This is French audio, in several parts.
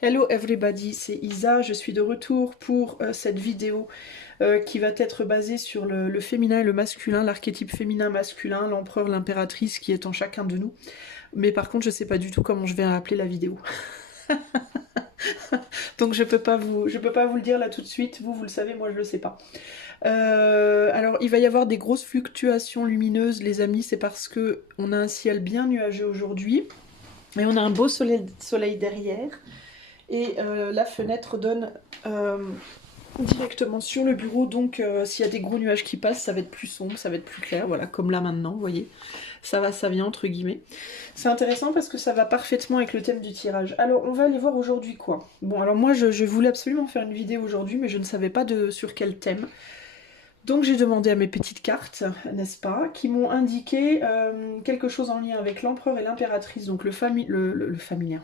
Hello everybody, c'est Isa, je suis de retour pour cette vidéo qui va être basée sur le féminin et le masculin, l'archétype féminin-masculin, l'empereur, l'impératrice qui est en chacun de nous. Mais par contre, je sais pas du tout comment je vais appeler la vidéo. Donc je peux pas vous le dire là tout de suite, vous le savez, moi je le sais pas. Alors il va y avoir des grosses fluctuations lumineuses les amis, c'est parce que on a un ciel bien nuageux aujourd'hui et on a un beau soleil derrière. Et la fenêtre donne directement sur le bureau, donc s'il y a des gros nuages qui passent, ça va être plus sombre, ça va être plus clair, voilà, comme là maintenant, vous voyez. Ça va, ça vient, entre guillemets. C'est intéressant parce que ça va parfaitement avec le thème du tirage. Alors, on va aller voir aujourd'hui quoi. Bon, alors moi, je voulais absolument faire une vidéo aujourd'hui, mais je ne savais pas sur quel thème. Donc j'ai demandé à mes petites cartes, n'est-ce pas, qui m'ont indiqué quelque chose en lien avec l'empereur et l'impératrice, donc le familien.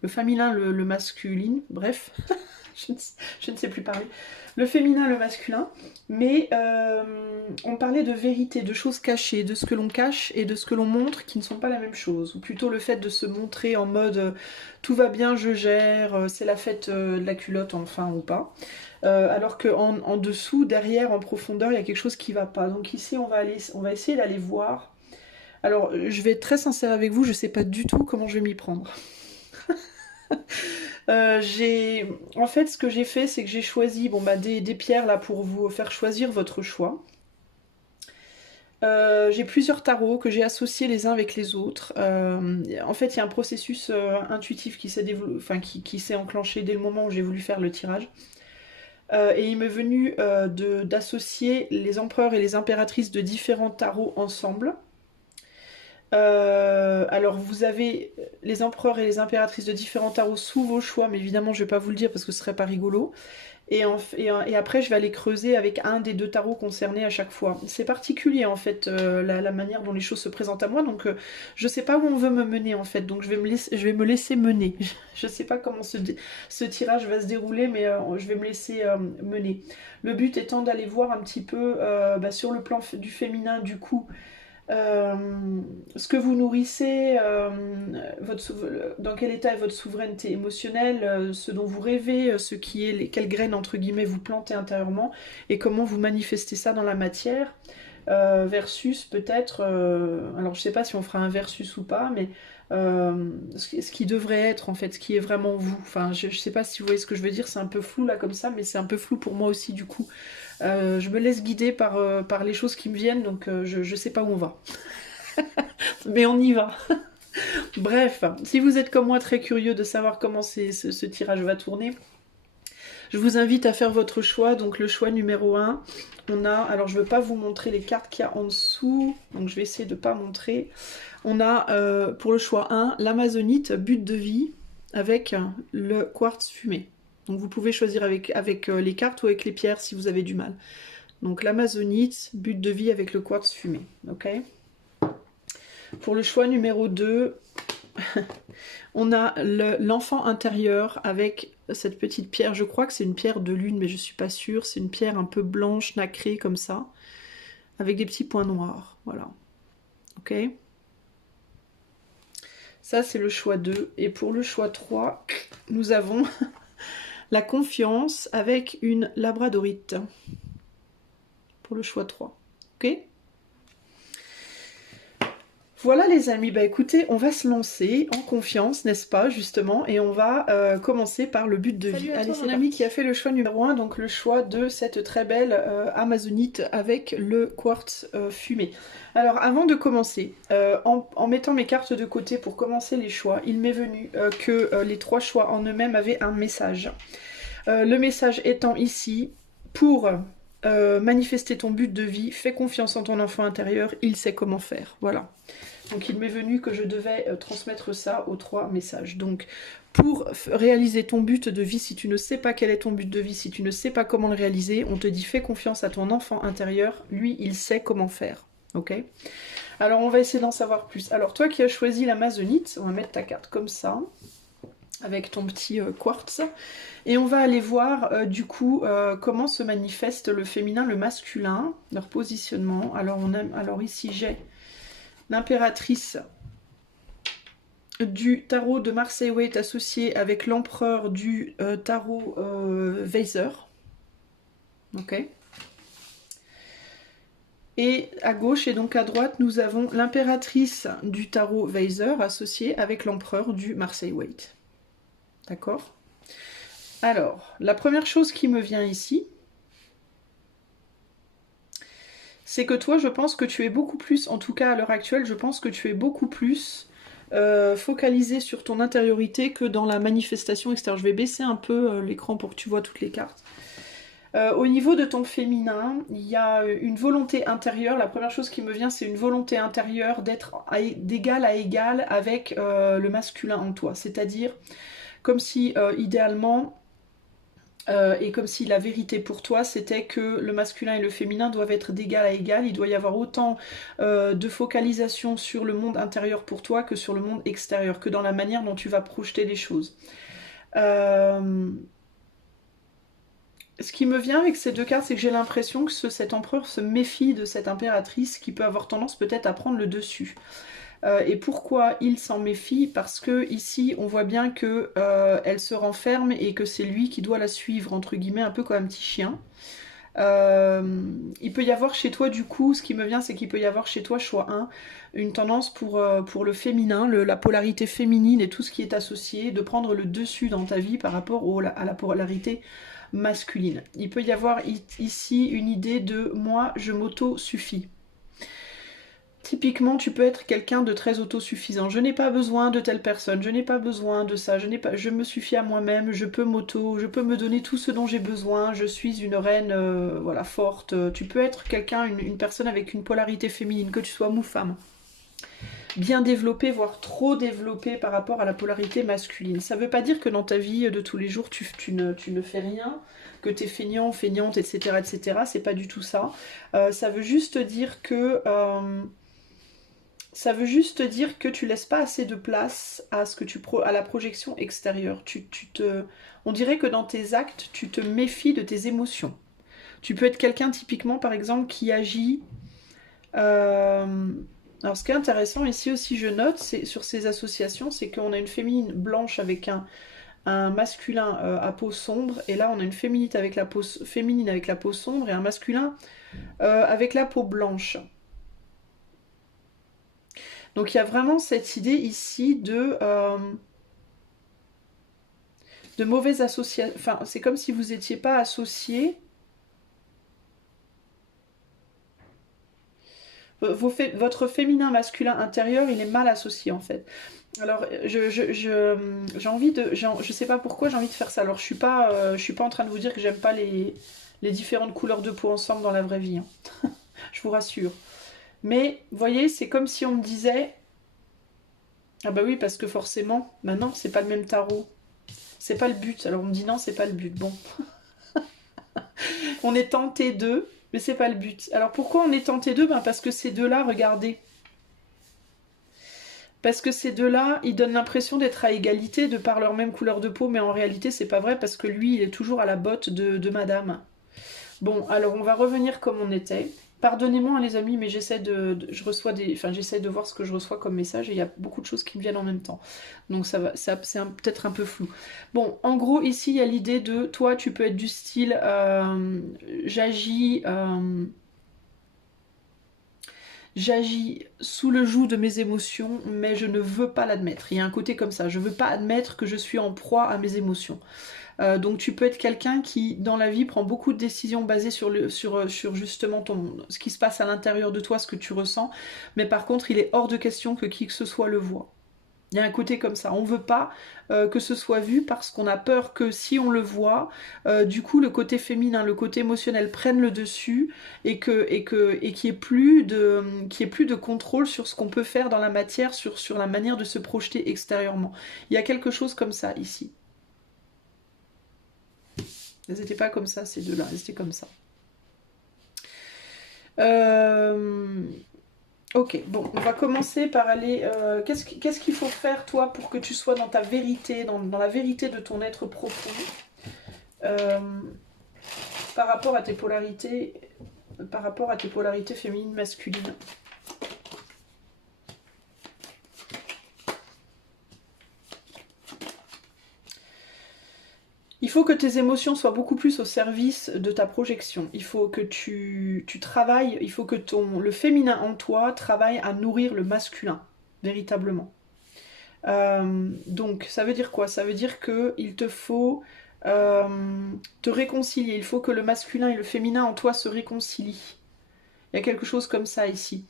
Le féminin, le masculin, bref, je ne sais plus parler. Le féminin, le masculin, mais on parlait de vérité, de choses cachées, de ce que l'on cache et de ce que l'on montre qui ne sont pas la même chose. Ou plutôt le fait de se montrer en mode tout va bien, je gère, c'est la fête de la culotte enfin ou pas. Alors qu'en dessous, derrière, en profondeur, il y a quelque chose qui ne va pas. Donc ici, on va essayer d'aller voir. Alors, je vais être très sincère avec vous, je ne sais pas du tout comment je vais m'y prendre. En fait, ce que j'ai fait, c'est que j'ai choisi des pierres là pour vous faire choisir votre choix. J'ai plusieurs tarots que j'ai associés les uns avec les autres. En fait, il y a un processus intuitif qui s'est enclenché dès le moment où j'ai voulu faire le tirage. Et il m'est venu d'associer les empereurs et les impératrices de différents tarots ensemble. Alors vous avez les empereurs et les impératrices de différents tarots sous vos choix, mais évidemment je vais pas vous le dire parce que ce serait pas rigolo. Et après je vais aller creuser avec un des deux tarots concernés à chaque fois. C'est particulier en fait la manière dont les choses se présentent à moi, donc je sais pas où on veut me mener en fait, donc je vais me laisser mener. Je sais pas comment ce tirage va se dérouler, mais je vais me laisser mener. Le but étant d'aller voir un petit peu sur le plan du féminin du coup. Ce que vous nourrissez, dans quel état est votre souveraineté émotionnelle, ce dont vous rêvez, quelles graines entre guillemets vous plantez intérieurement et comment vous manifestez ça dans la matière, versus peut-être, alors je sais pas si on fera un versus ou pas, mais ce qui devrait être en fait, ce qui est vraiment vous. Enfin, je sais pas si vous voyez ce que je veux dire, c'est un peu flou là comme ça, mais c'est un peu flou pour moi aussi du coup. Je me laisse guider par les choses qui me viennent, donc je sais pas où on va. Mais on y va. Bref, si vous êtes comme moi très curieux de savoir comment ce tirage va tourner, je vous invite à faire votre choix. Donc le choix numéro 1, on a, alors je ne veux pas vous montrer les cartes qu'il y a en dessous, donc je vais essayer de ne pas montrer. On a pour le choix 1, l'amazonite, but de vie, avec le quartz fumé. Donc vous pouvez choisir avec les cartes ou avec les pierres si vous avez du mal. Donc l'amazonite, but de vie avec le quartz fumé. Ok. Pour le choix numéro 2, on a l'enfant intérieur avec cette petite pierre. Je crois que c'est une pierre de lune, mais je suis pas sûre. C'est une pierre un peu blanche, nacrée comme ça, avec des petits points noirs. Voilà. Ok. Ça, c'est le choix 2. Et pour le choix 3, nous avons la confiance avec une labradorite. Pour le choix 3. Ok. Voilà les amis, bah écoutez, on va se lancer en confiance, n'est-ce pas, justement, et on va commencer par le but de vie. Allez, c'est mon ami qui a fait le choix numéro 1, donc le choix de cette très belle amazonite avec le quartz fumé. Alors, avant de commencer, en mettant mes cartes de côté pour commencer les choix, il m'est venu que les 3 choix en eux-mêmes avaient un message. Le message étant ici, pour manifester ton but de vie, fais confiance en ton enfant intérieur, il sait comment faire. Voilà. Donc il m'est venu que je devais transmettre ça aux 3 messages. Donc pour réaliser ton but de vie, si tu ne sais pas quel est ton but de vie, si tu ne sais pas comment le réaliser, on te dit fais confiance à ton enfant intérieur, lui il sait comment faire. Ok. Alors on va essayer d'en savoir plus. Alors toi qui as choisi l'amazonite, on va mettre ta carte comme ça, avec ton petit quartz. Et on va aller voir du coup comment se manifeste le féminin, le masculin, leur positionnement. Alors ici j'ai l'impératrice du tarot de Marseille Waite associé avec l'empereur du tarot Weiser. Ok. Et à gauche et donc à droite, nous avons l'impératrice du tarot Weiser associée avec l'empereur du Marseille Waite. D'accord? Alors, la première chose qui me vient ici, c'est que toi, je pense que tu es beaucoup plus, en tout cas à l'heure actuelle, je pense que tu es beaucoup plus focalisé sur ton intériorité que dans la manifestation extérieure. Je vais baisser un peu l'écran pour que tu vois toutes les cartes. Au niveau de ton féminin, il y a une volonté intérieure. La première chose qui me vient, c'est une volonté intérieure d'être d'égal à égal avec le masculin en toi. C'est-à-dire comme si, idéalement, et comme si la vérité pour toi, c'était que le masculin et le féminin doivent être d'égal à égal. Il doit y avoir autant de focalisation sur le monde intérieur pour toi que sur le monde extérieur, que dans la manière dont tu vas projeter les choses. Ce qui me vient avec ces deux cartes, c'est que j'ai l'impression que cet empereur se méfie de cette impératrice qui peut avoir tendance peut-être à prendre le dessus. Et pourquoi il s'en méfie? Parce que ici, on voit bien que elle se renferme et que c'est lui qui doit la suivre, entre guillemets, un peu comme un petit chien. Il peut y avoir chez toi, du coup, ce qui me vient, c'est qu'il peut y avoir chez toi, choix 1, une tendance pour le féminin, la polarité féminine et tout ce qui est associé, de prendre le dessus dans ta vie par rapport à la polarité masculine. Il peut y avoir ici une idée de moi, je m'auto-suffis. Typiquement, tu peux être quelqu'un de très autosuffisant. Je n'ai pas besoin de telle personne, je n'ai pas besoin de ça, je me suffis à moi-même, je peux me donner tout ce dont j'ai besoin, je suis une reine voilà, forte. Tu peux être quelqu'un, une personne avec une polarité féminine, que tu sois homme ou femme. Bien développée, voire trop développée par rapport à la polarité masculine. Ça ne veut pas dire que dans ta vie de tous les jours, tu ne fais rien, que tu es feignant, feignante, etc. etc. C'est pas du tout ça. Ça veut juste dire que... ça veut juste dire que tu laisses pas assez de place à à la projection extérieure. On dirait que dans tes actes, tu te méfies de tes émotions. Tu peux être quelqu'un typiquement, par exemple, qui agit. Alors, ce qui est intéressant ici aussi, je note, c'est sur ces associations, c'est qu'on a une féminine blanche avec un masculin à peau sombre, et là on a une féminine avec la peau sombre et un masculin avec la peau blanche. Donc il y a vraiment cette idée ici de mauvaise association. Enfin, c'est comme si vous n'étiez pas associés. Votre féminin masculin intérieur, il est mal associé en fait. Alors, j'ai envie de... Je sais pas pourquoi j'ai envie de faire ça. Alors, je suis pas en train de vous dire que j'aime pas les différentes couleurs de peau ensemble dans la vraie vie. Hein. Je vous rassure. Mais, vous voyez, c'est comme si on me disait... Ah bah oui, parce que forcément, maintenant, c'est pas le même tarot. C'est pas le but. Alors, on me dit non, c'est pas le but. Bon. On est tenté d'eux, mais c'est pas le but. Alors, pourquoi on est tenté d'eux? Ben parce que ces deux-là, regardez... Parce que ces deux-là, ils donnent l'impression d'être à égalité de par leur même couleur de peau, mais en réalité, c'est pas vrai parce que lui, il est toujours à la botte de madame. Bon, alors on va revenir comme on était. Pardonnez-moi les amis, mais j'essaie j'essaie de voir ce que je reçois comme message et il y a beaucoup de choses qui me viennent en même temps. Donc c'est peut-être un peu flou. Bon, en gros, ici, il y a l'idée de toi, tu peux être du style j'agis sous le joug de mes émotions, mais je ne veux pas l'admettre. Il y a un côté comme ça, je ne veux pas admettre que je suis en proie à mes émotions. Donc tu peux être quelqu'un qui, dans la vie, prend beaucoup de décisions basées sur justement ce qui se passe à l'intérieur de toi, ce que tu ressens, mais par contre, il est hors de question que qui que ce soit le voit. Il y a un côté comme ça. On ne veut pas que ce soit vu parce qu'on a peur que si on le voit, du coup le côté féminin, le côté émotionnel prenne le dessus et qu'il n'y ait plus de contrôle sur ce qu'on peut faire dans la matière, sur la manière de se projeter extérieurement. Il y a quelque chose comme ça ici. Elles n'étaient pas comme ça ces deux-là, elles étaient comme ça. Ok, bon, on va commencer par aller... qu'est-ce qu'il faut faire, toi, pour que tu sois dans ta vérité, dans la vérité de ton être profond, par rapport à tes polarités féminines, masculines. Il faut que tes émotions soient beaucoup plus au service de ta projection. Il faut que tu travailles, il faut que le féminin en toi travaille à nourrir le masculin, véritablement. Donc, ça veut dire quoi? Ça veut dire qu'il te faut euh, te réconcilier. Il faut que le masculin et le féminin en toi se réconcilient. Il y a quelque chose comme ça ici.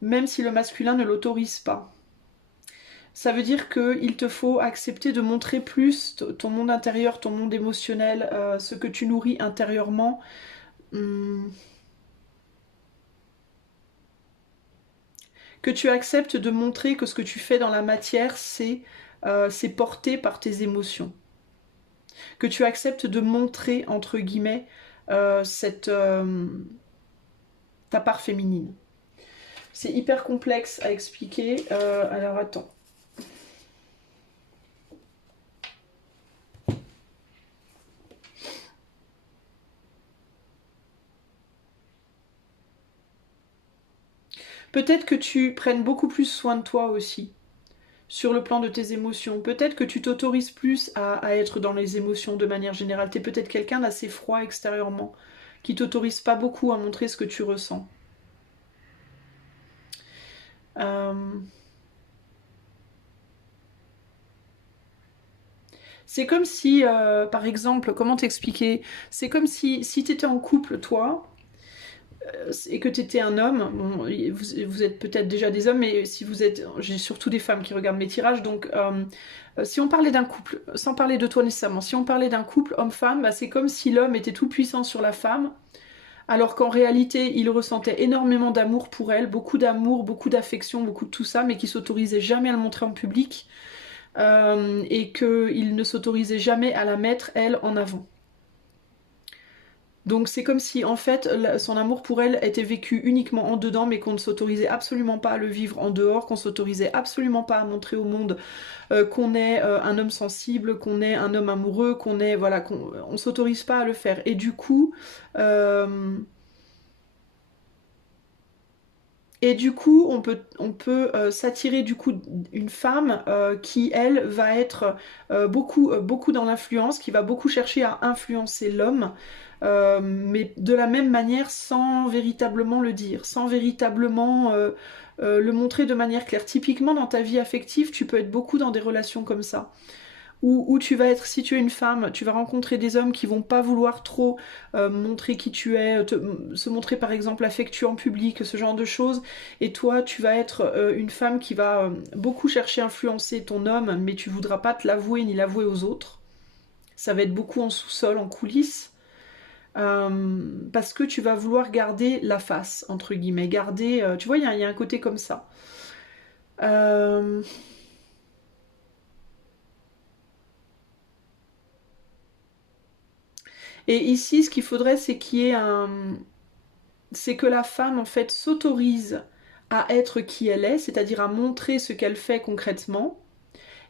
Même si le masculin ne l'autorise pas. Ça veut dire qu'il te faut accepter de montrer plus ton monde intérieur, ton monde émotionnel, ce que tu nourris intérieurement. Hum, que tu acceptes de montrer que ce que tu fais dans la matière, c'est porté par tes émotions. Que tu acceptes de montrer, entre guillemets, ta part féminine. C'est hyper complexe à expliquer. Alors attends. Peut-être que tu prennes beaucoup plus soin de toi aussi, sur le plan de tes émotions. Peut-être que tu t'autorises plus à être dans les émotions de manière générale. Tu es peut-être quelqu'un d'assez froid extérieurement, qui t'autorise pas beaucoup à montrer ce que tu ressens. Euh, C'est comme si, par exemple, comment t'expliquer? C'est comme si tu étais en couple, toi, et que tu étais un homme. Bon, vous êtes peut-être déjà des hommes, mais si vous êtes... J'ai surtout des femmes qui regardent mes tirages, donc si on parlait d'un couple, sans parler de toi nécessairement, si on parlait d'un couple homme-femme, bah, c'est comme si l'homme était tout puissant sur la femme, alors qu'en réalité, il ressentait énormément d'amour pour elle, beaucoup d'amour, beaucoup d'affection, beaucoup de tout ça, mais qui s'autorisait jamais à le montrer en public. Et qu'il ne s'autorisait jamais à la mettre, elle, en avant. Donc c'est comme si en fait son amour pour elle était vécu uniquement en dedans, mais qu'on ne s'autorisait absolument pas à le vivre en dehors, qu'on s'autorisait absolument pas à montrer au monde qu'on est un homme sensible, qu'on est un homme amoureux, qu'on est voilà, on s'autorise pas à le faire. Et du coup, euh, on peut s'attirer du coup une femme qui, elle, va être beaucoup dans l'influence, qui va beaucoup chercher à influencer l'homme, mais de la même manière sans véritablement le dire, sans véritablement le montrer de manière claire. Typiquement, dans ta vie affective, tu peux être beaucoup dans des relations comme ça où tu vas être, si tu es une femme, tu vas rencontrer des hommes qui vont pas vouloir trop montrer qui tu es, se montrer par exemple affectueux en public, ce genre de choses. Et toi, tu vas être une femme qui va beaucoup chercher à influencer ton homme, mais tu voudras pas te l'avouer ni l'avouer aux autres. Ça va être beaucoup en sous-sol, en coulisses. Parce que tu vas vouloir garder la face, entre guillemets. Garder, tu vois, il y a un côté comme ça. Euh, Et ici, ce qu'il faudrait, c'est qu'il y ait c'est que la femme, en fait, s'autorise à être qui elle est, c'est-à-dire à montrer ce qu'elle fait concrètement,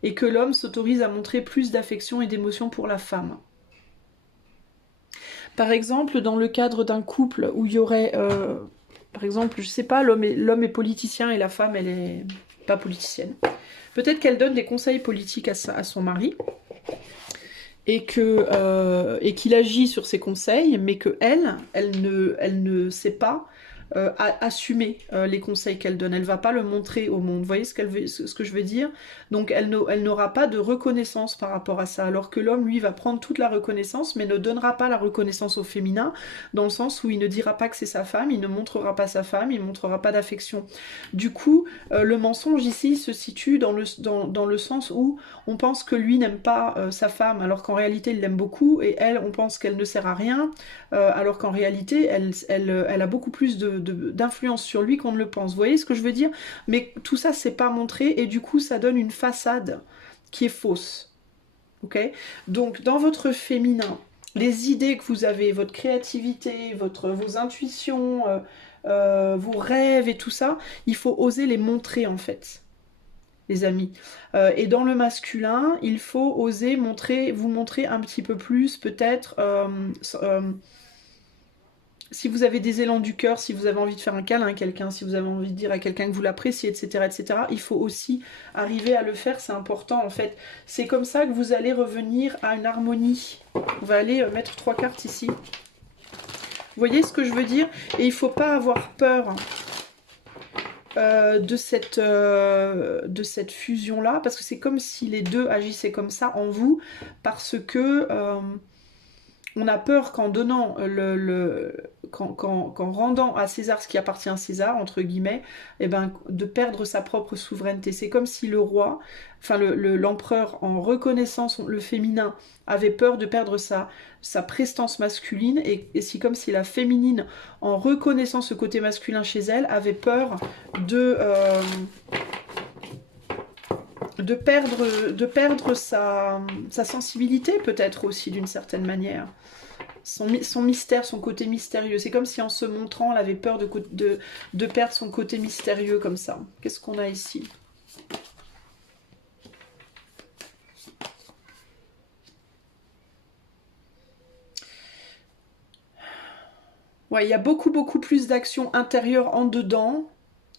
et que l'homme s'autorise à montrer plus d'affection et d'émotion pour la femme. Par exemple, dans le cadre d'un couple où il y aurait, par exemple, je sais pas, l'homme est politicien et la femme, elle est pas politicienne. Peut-être qu'elle donne des conseils politiques à son mari, et qu'il agit sur ses conseils, mais que elle ne sait pas assumer les conseils qu'elle donne. Elle va pas le montrer au monde. Vous voyez ce que je veux dire? Donc elle n'aura pas de reconnaissance par rapport à ça, alors que l'homme, lui, va prendre toute la reconnaissance, mais ne donnera pas la reconnaissance au féminin, dans le sens où il ne dira pas que c'est sa femme, il ne montrera pas sa femme, il ne montrera pas d'affection. Du coup, le mensonge ici se situe dans le sens où on pense que lui n'aime pas sa femme, alors qu'en réalité il l'aime beaucoup, et elle, on pense qu'elle ne sert à rien, alors qu'en réalité elle a beaucoup plus d'influence sur lui qu'on ne le pense. Vous voyez ce que je veux dire? Mais tout ça, c'est pas montré, et du coup ça donne une façade qui est fausse. Ok? Donc dans votre féminin, les idées que vous avez, votre créativité, vos intuitions, vos rêves et tout ça, il faut oser les montrer en fait, les amis. Et dans le masculin, il faut oser vous montrer un petit peu plus, peut-être, Si vous avez des élans du cœur, si vous avez envie de faire un câlin à quelqu'un, si vous avez envie de dire à quelqu'un que vous l'appréciez, etc., etc., il faut aussi arriver à le faire, c'est important en fait. C'est comme ça que vous allez revenir à une harmonie. On va aller mettre 3 cartes ici. Vous voyez ce que je veux dire? Et il ne faut pas avoir peur de cette fusion-là, parce que c'est comme si les deux agissaient comme ça en vous, parce que on a peur qu'en donnant qu'en rendant à César ce qui appartient à César, entre guillemets, eh ben, de perdre sa propre souveraineté. C'est comme si le roi, enfin l'empereur, en reconnaissant le féminin, avait peur de perdre sa prestance masculine, et c'est comme si la féminine, en reconnaissant ce côté masculin chez elle, avait peur de perdre sa sensibilité, peut-être aussi, d'une certaine manière. Son mystère, son côté mystérieux. C'est comme si en se montrant, elle avait peur de perdre son côté mystérieux comme ça. Qu'est-ce qu'on a ici? Ouais, il y a beaucoup, beaucoup plus d'action intérieure en dedans.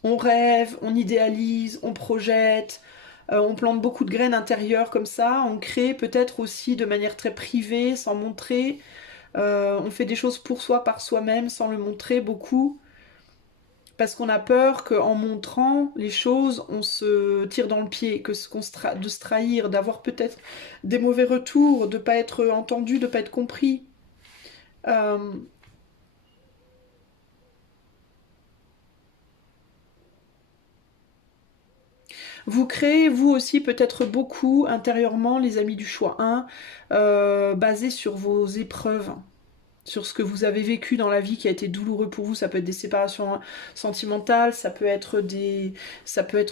On rêve, on idéalise, on projette, on plante beaucoup de graines intérieures comme ça. On crée peut-être aussi de manière très privée, sans montrer. On fait des choses pour soi, par soi-même, sans le montrer beaucoup. Parce qu'on a peur qu'en montrant les choses, on se tire dans le pied, de se trahir, d'avoir peut-être des mauvais retours, de ne pas être entendu, de ne pas être compris. Euh, Vous créez, vous aussi, peut-être beaucoup intérieurement, les amis du choix 1, basé sur vos épreuves, sur ce que vous avez vécu dans la vie qui a été douloureux pour vous. Ça peut être des séparations sentimentales, ça peut être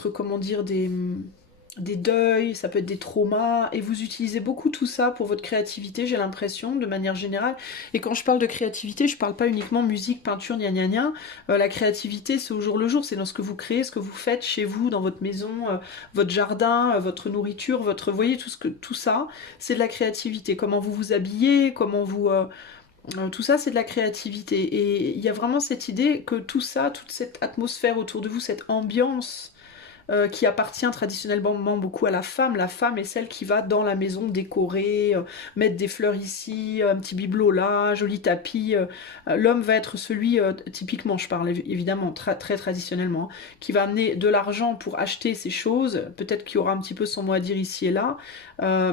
comment dire, des deuils, ça peut être des traumas, et vous utilisez beaucoup tout ça pour votre créativité, j'ai l'impression, de manière générale. Et quand je parle de créativité, je parle pas uniquement musique, peinture, gna gna gna. La créativité, c'est au jour le jour, c'est dans ce que vous créez, ce que vous faites chez vous, dans votre maison, votre jardin, votre nourriture, vous voyez, tout ça, c'est de la créativité. Comment vous vous habillez, comment vous... tout ça, c'est de la créativité. Et il y a vraiment cette idée que tout ça, toute cette atmosphère autour de vous, cette ambiance qui appartient traditionnellement beaucoup à la femme. La femme est celle qui va dans la maison décorer, mettre des fleurs ici, un petit bibelot là, joli tapis. L'homme va être celui, typiquement je parle évidemment très traditionnellement, qui va amener de l'argent pour acheter ces choses. Peut-être qu'il y aura un petit peu son mot à dire ici et là,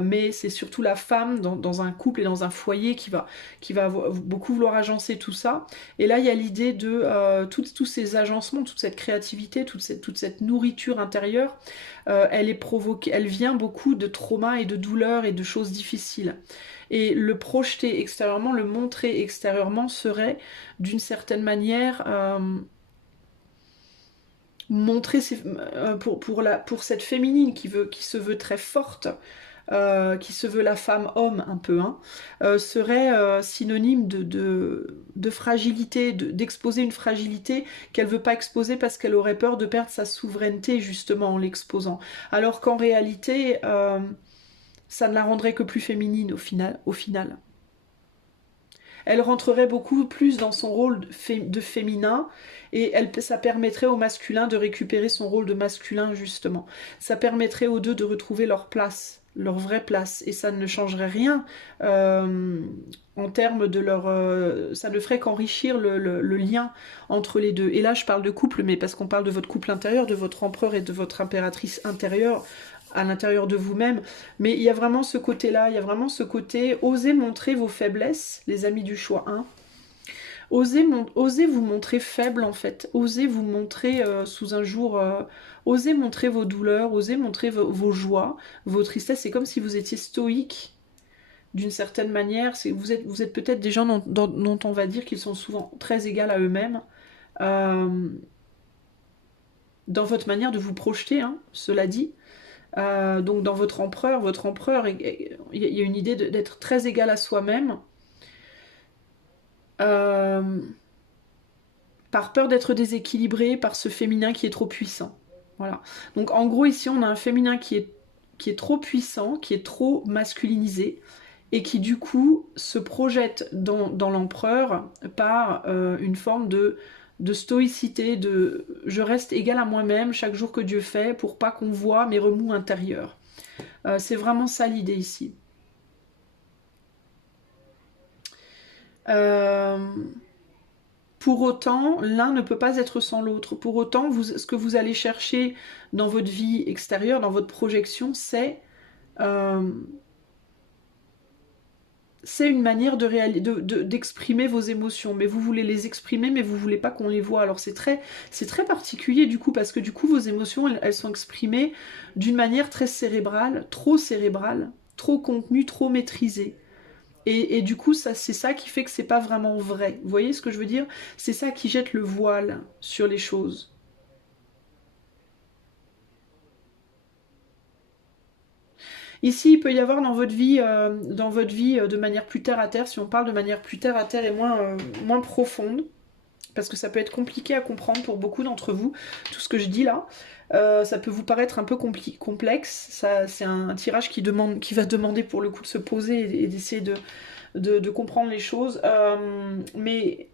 mais c'est surtout la femme dans un couple et dans un foyer qui va beaucoup vouloir agencer tout ça. Et là il y a l'idée de tous ces agencements, toute cette créativité, toute cette nourriture intérieure, elle vient beaucoup de traumas et de douleurs et de choses difficiles. Et le projeter extérieurement, le montrer extérieurement serait d'une certaine manière montrer pour cette féminine qui se veut très forte, qui se veut la femme homme un peu, hein, serait synonyme de fragilité, d'exposer une fragilité qu'elle veut pas exposer parce qu'elle aurait peur de perdre sa souveraineté justement en l'exposant. Alors qu'en réalité, ça ne la rendrait que plus féminine au final. Elle rentrerait beaucoup plus dans son rôle de féminin, et ça permettrait au masculin de récupérer son rôle de masculin justement. Ça permettrait aux deux de retrouver leur place, leur vraie place, et ça ne changerait rien en termes de leur... ça ne ferait qu'enrichir le lien entre les deux. Et là je parle de couple, mais parce qu'on parle de votre couple intérieur, de votre empereur et de votre impératrice intérieure, à l'intérieur de vous-même, mais il y a vraiment ce côté-là, il y a vraiment ce côté, osez montrer vos faiblesses, les amis du choix 1, osez vous montrer faible en fait, osez vous montrer sous un jour, osez montrer vos douleurs, osez montrer vos joies, vos tristesses, c'est comme si vous étiez stoïque d'une certaine manière, vous êtes peut-être des gens dont on va dire qu'ils sont souvent très égaux à eux-mêmes, dans votre manière de vous projeter, hein, cela dit. Donc dans votre empereur, il y a une idée d'être très égal à soi-même, par peur d'être déséquilibré par ce féminin qui est trop puissant. Voilà. Donc en gros ici on a un féminin qui est trop puissant, qui est trop masculinisé, et qui du coup se projette dans l'empereur par une forme de stoïcité, de je reste égal à moi-même chaque jour que Dieu fait pour pas qu'on voit mes remous intérieurs. C'est vraiment ça l'idée ici. Pour autant, l'un ne peut pas être sans l'autre. Pour autant, ce que vous allez chercher dans votre vie extérieure, dans votre projection, c'est une manière d'exprimer vos émotions. Mais vous voulez les exprimer, mais vous voulez pas qu'on les voit. Alors c'est très particulier du coup, parce que du coup, vos émotions, elles sont exprimées d'une manière très cérébrale, trop contenue, trop maîtrisée. Et du coup, c'est ça qui fait que c'est pas vraiment vrai. Vous voyez ce que je veux dire? C'est ça qui jette le voile sur les choses. Ici, il peut y avoir dans votre vie, de manière plus terre à terre, si on parle de manière plus terre à terre et moins profonde, parce que ça peut être compliqué à comprendre pour beaucoup d'entre vous, tout ce que je dis là. Ça peut vous paraître un peu complexe. C'est un tirage qui va demander pour le coup de se poser et d'essayer de comprendre les choses. Mais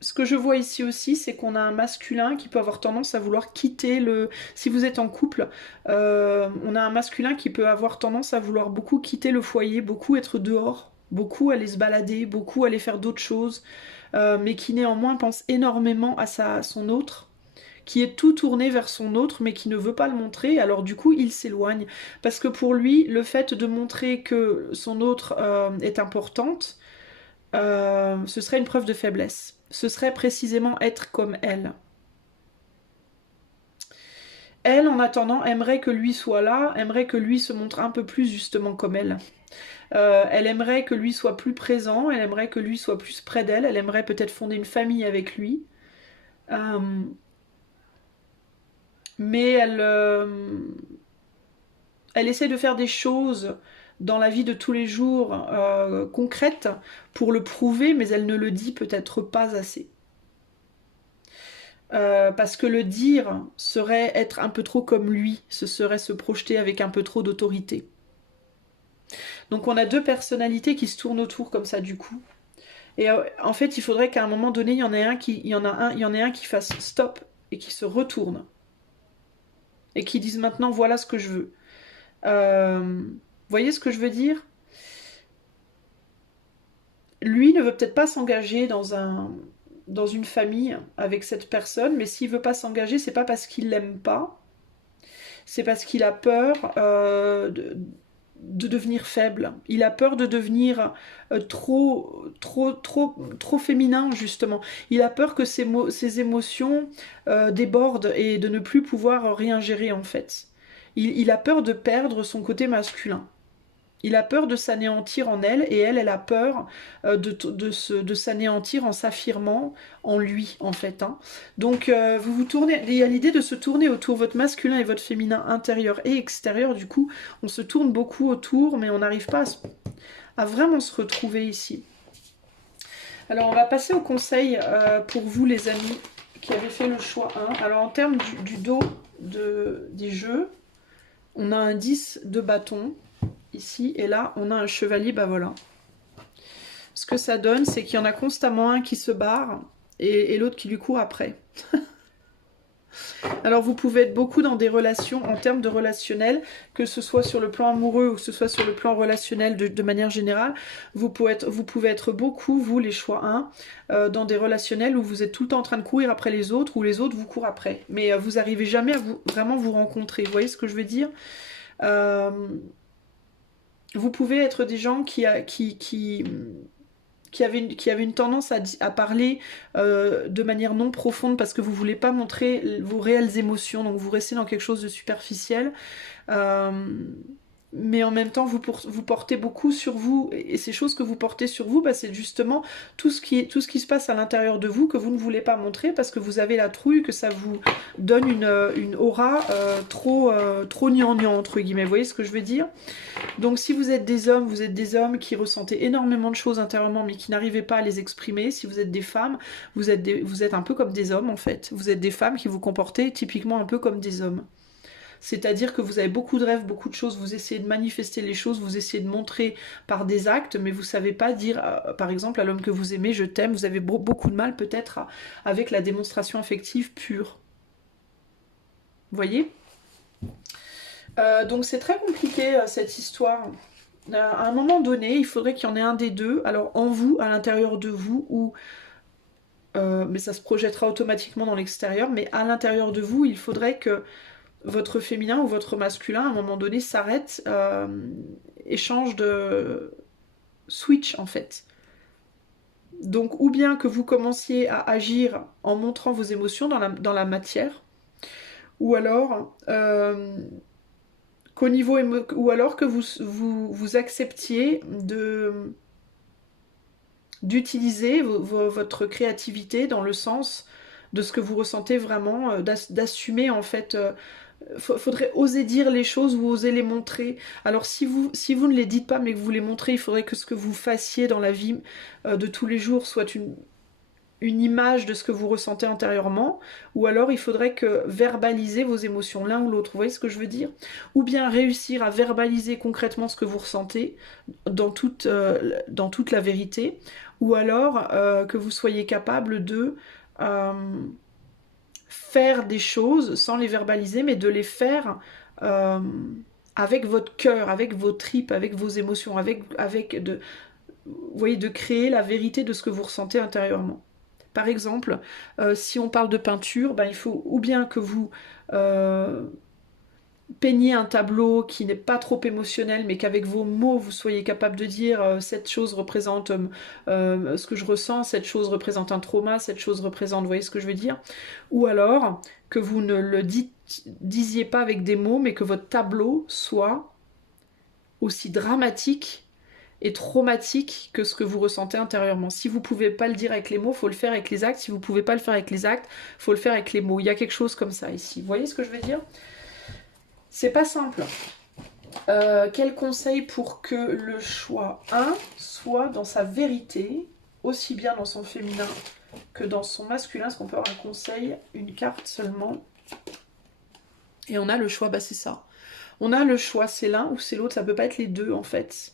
ce que je vois ici aussi, c'est qu'on a un masculin qui peut avoir tendance à vouloir quitter le... Si vous êtes en couple, on a un masculin qui peut avoir tendance à vouloir beaucoup quitter le foyer, beaucoup être dehors, beaucoup aller se balader, beaucoup aller faire d'autres choses, mais qui néanmoins pense énormément à son autre, qui est tout tourné vers son autre, mais qui ne veut pas le montrer, alors du coup il s'éloigne. Parce que pour lui, le fait de montrer que son autre est importante, ce serait une preuve de faiblesse. Ce serait précisément être comme elle. Elle, en attendant, aimerait que lui soit là, aimerait que lui se montre un peu plus justement comme elle. Elle aimerait que lui soit plus présent, elle aimerait que lui soit plus près d'elle, elle aimerait peut-être fonder une famille avec lui. Mais elle essaie de faire des choses dans la vie de tous les jours concrètes pour le prouver, mais elle ne le dit peut-être pas assez. Parce que le dire serait être un peu trop comme lui, ce serait se projeter avec un peu trop d'autorité. Donc on a deux personnalités qui se tournent autour comme ça du coup. Et en fait, il faudrait qu'à un moment donné, il y en ait un qui fasse stop et qui se retourne. Et qui dise maintenant voilà ce que je veux. Voyez ce que je veux dire? Lui ne veut peut-être pas s'engager dans une famille avec cette personne, mais s'il veut pas s'engager, c'est pas parce qu'il l'aime pas, c'est parce qu'il a peur de devenir faible. Il a peur de devenir trop féminin, justement. Il a peur que ses émotions débordent et de ne plus pouvoir rien gérer, en fait. Il a peur de perdre son côté masculin. Il a peur de s'anéantir en elle, et elle a peur de s'anéantir en s'affirmant en lui, en fait. Hein. Donc, vous vous tournez, il y a l'idée de se tourner autour, votre masculin et votre féminin intérieur et extérieur, du coup, on se tourne beaucoup autour, mais on n'arrive pas à vraiment se retrouver ici. Alors, on va passer au conseil pour vous, les amis, qui avez fait le choix 1. Alors, en termes du dos des jeux, on a un 10 de bâton, ici, et là on a un chevalier, bah voilà. Ce que ça donne, c'est qu'il y en a constamment un qui se barre et l'autre qui lui court après. Alors vous pouvez être beaucoup dans des relations, en termes de relationnel, que ce soit sur le plan amoureux ou que ce soit sur le plan relationnel de manière générale, vous pouvez être beaucoup, vous les choix 1, dans des relationnels où vous êtes tout le temps en train de courir après les autres, ou les autres vous courent après. Mais vous n'arrivez jamais à vraiment vous rencontrer, vous voyez ce que je veux dire? Vous pouvez être des gens qui avaient une tendance à parler de manière non profonde parce que vous ne voulez pas montrer vos réelles émotions, donc vous restez dans quelque chose de superficiel. Mais en même temps, vous portez beaucoup sur vous, et ces choses que vous portez sur vous, bah, c'est justement tout ce qui se passe à l'intérieur de vous que vous ne voulez pas montrer parce que vous avez la trouille que ça vous donne une aura trop gnangnan, entre guillemets. Vous voyez ce que je veux dire? Donc si vous êtes des hommes qui ressentez énormément de choses intérieurement mais qui n'arrivez pas à les exprimer. Si vous êtes des femmes, vous êtes un peu comme des hommes en fait. Vous êtes des femmes qui vous comportez typiquement un peu comme des hommes. c'est-à-dire que vous avez beaucoup de rêves, beaucoup de choses, vous essayez de manifester les choses, vous essayez de montrer par des actes, mais vous savez pas dire, par exemple, à l'homme que vous aimez, je t'aime, vous avez beaucoup de mal peut-être avec la démonstration affective pure. Vous voyez? Donc c'est très compliqué cette histoire. À un moment donné, il faudrait qu'il y en ait un des deux, alors en vous, à l'intérieur de vous, ou mais ça se projettera automatiquement dans l'extérieur, mais à l'intérieur de vous, il faudrait que votre féminin ou votre masculin, à un moment donné, s'arrête et change de switch, en fait. Donc, ou bien que vous commenciez à agir en montrant vos émotions dans la matière, ou alors qu'au niveau ou alors que vous acceptiez d'utiliser votre créativité dans le sens de ce que vous ressentez vraiment, d'assumer en fait. Faudrait oser dire les choses ou oser les montrer. Alors si vous ne les dites pas mais que vous les montrez, il faudrait que ce que vous fassiez dans la vie de tous les jours soit une image de ce que vous ressentez intérieurement, ou alors il faudrait que verbaliser vos émotions, l'un ou l'autre, vous voyez ce que je veux dire? Ou bien réussir à verbaliser concrètement ce que vous ressentez dans toute la vérité, ou alors que vous soyez capable de faire des choses sans les verbaliser, mais de les faire avec votre cœur, avec vos tripes, avec vos émotions, vous voyez, de créer la vérité de ce que vous ressentez intérieurement. Par exemple, si on parle de peinture, ben, il faut ou bien que vous peignez un tableau qui n'est pas trop émotionnel, mais qu'avec vos mots, vous soyez capable de dire cette chose représente ce que je ressens, cette chose représente un trauma, cette chose représente, vous voyez ce que je veux dire? Ou alors que vous ne le disiez pas avec des mots, mais que votre tableau soit aussi dramatique et traumatique que ce que vous ressentez intérieurement. Si vous pouvez pas le dire avec les mots, faut le faire avec les actes. Si vous pouvez pas le faire avec les actes, faut le faire avec les mots. Il y a quelque chose comme ça ici. Vous voyez ce que je veux dire? C'est pas simple. Quel conseil pour que le choix 1 soit dans sa vérité, aussi bien dans son féminin que dans son masculin? Est-ce qu'on peut avoir un conseil, une carte seulement? Et on a le choix, bah c'est ça. On a le choix, c'est l'un ou c'est l'autre, ça peut pas être les deux en fait.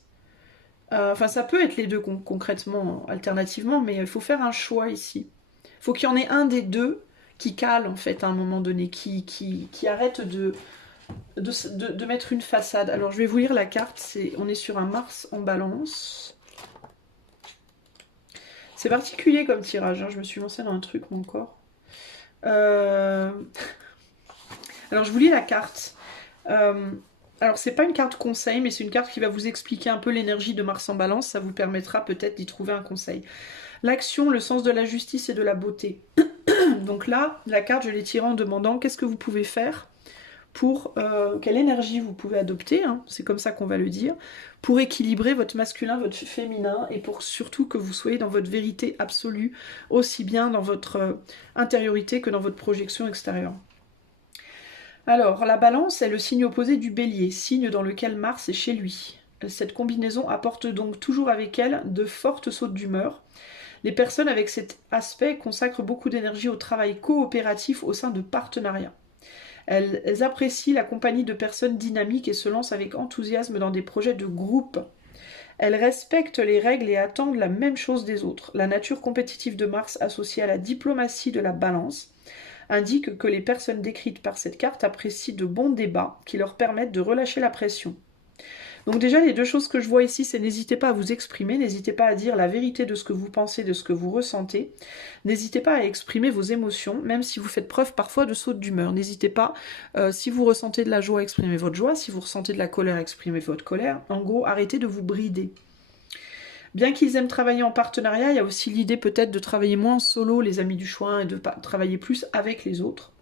Enfin, ça peut être les deux concrètement, alternativement, mais il faut faire un choix ici. Il faut qu'il y en ait un des deux qui cale, en fait, à un moment donné, qui arrête de mettre une façade. Alors, je vais vous lire la carte. On est sur un Mars en balance. C'est particulier comme tirage. Hein. Je me suis lancée dans un truc, mon corps. Alors, je vous lis la carte. Alors c'est pas une carte conseil, mais c'est une carte qui va vous expliquer un peu l'énergie de Mars en balance, ça vous permettra peut-être d'y trouver un conseil. L'action, le sens de la justice et de la beauté. Donc là, la carte, je l'ai tirée en demandant qu'est-ce que vous pouvez faire pour, quelle énergie vous pouvez adopter, hein, c'est comme ça qu'on va le dire, pour équilibrer votre masculin, votre féminin, et pour surtout que vous soyez dans votre vérité absolue, aussi bien dans votre intériorité que dans votre projection extérieure. Alors, la balance est le signe opposé du bélier, signe dans lequel Mars est chez lui. Cette combinaison apporte donc toujours avec elle de fortes sautes d'humeur. Les personnes avec cet aspect consacrent beaucoup d'énergie au travail coopératif au sein de partenariats. Elles apprécient la compagnie de personnes dynamiques et se lancent avec enthousiasme dans des projets de groupe. Elles respectent les règles et attendent la même chose des autres. La nature compétitive de Mars associée à la diplomatie de la balance indique que les personnes décrites par cette carte apprécient de bons débats qui leur permettent de relâcher la pression. Donc déjà, les deux choses que je vois ici, c'est n'hésitez pas à vous exprimer, n'hésitez pas à dire la vérité de ce que vous pensez, de ce que vous ressentez, n'hésitez pas à exprimer vos émotions, même si vous faites preuve parfois de sautes d'humeur. N'hésitez pas, si vous ressentez de la joie, exprimez votre joie, si vous ressentez de la colère, exprimez votre colère. En gros, arrêtez de vous brider. Bien qu'ils aiment travailler en partenariat, il y a aussi l'idée peut-être de travailler moins en solo, les amis du choix, et de travailler plus avec les autres.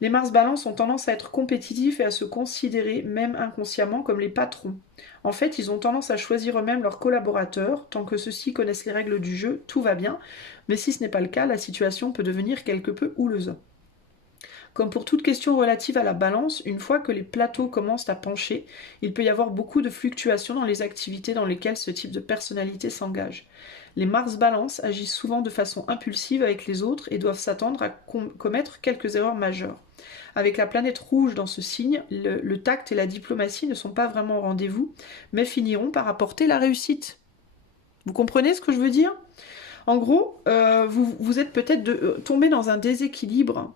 Les Mars Balance ont tendance à être compétitifs et à se considérer, même inconsciemment, comme les patrons. En fait, ils ont tendance à choisir eux-mêmes leurs collaborateurs. Tant que ceux-ci connaissent les règles du jeu, tout va bien. Mais si ce n'est pas le cas, la situation peut devenir quelque peu houleuse. Comme pour toute question relative à la balance, une fois que les plateaux commencent à pencher, il peut y avoir beaucoup de fluctuations dans les activités dans lesquelles ce type de personnalité s'engage. Les Mars Balance agissent souvent de façon impulsive avec les autres et doivent s'attendre à commettre quelques erreurs majeures. Avec la planète rouge dans ce signe, le tact et la diplomatie ne sont pas vraiment au rendez-vous, mais finiront par apporter la réussite. Vous comprenez ce que je veux dire ? En gros, vous êtes peut-être tombé dans un déséquilibre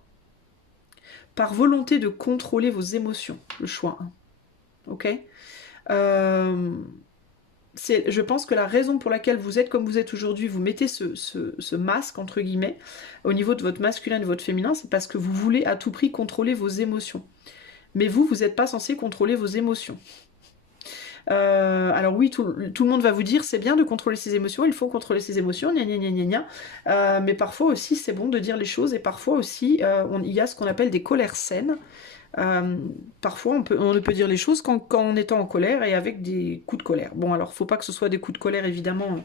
par volonté de contrôler vos émotions, le choix 1. Ok ? Je pense que la raison pour laquelle vous êtes comme vous êtes aujourd'hui, vous mettez ce masque, entre guillemets, au niveau de votre masculin et de votre féminin, c'est parce que vous voulez à tout prix contrôler vos émotions. Mais vous n'êtes pas censé contrôler vos émotions. Alors oui, tout le monde va vous dire c'est bien de contrôler ses émotions, il faut contrôler ses émotions, gna gna gna gna gna. Mais parfois aussi c'est bon de dire les choses et parfois aussi il y a ce qu'on appelle des colères saines. Parfois on peut dire les choses quand on est en colère et avec des coups de colère. Bon alors faut pas que ce soit des coups de colère évidemment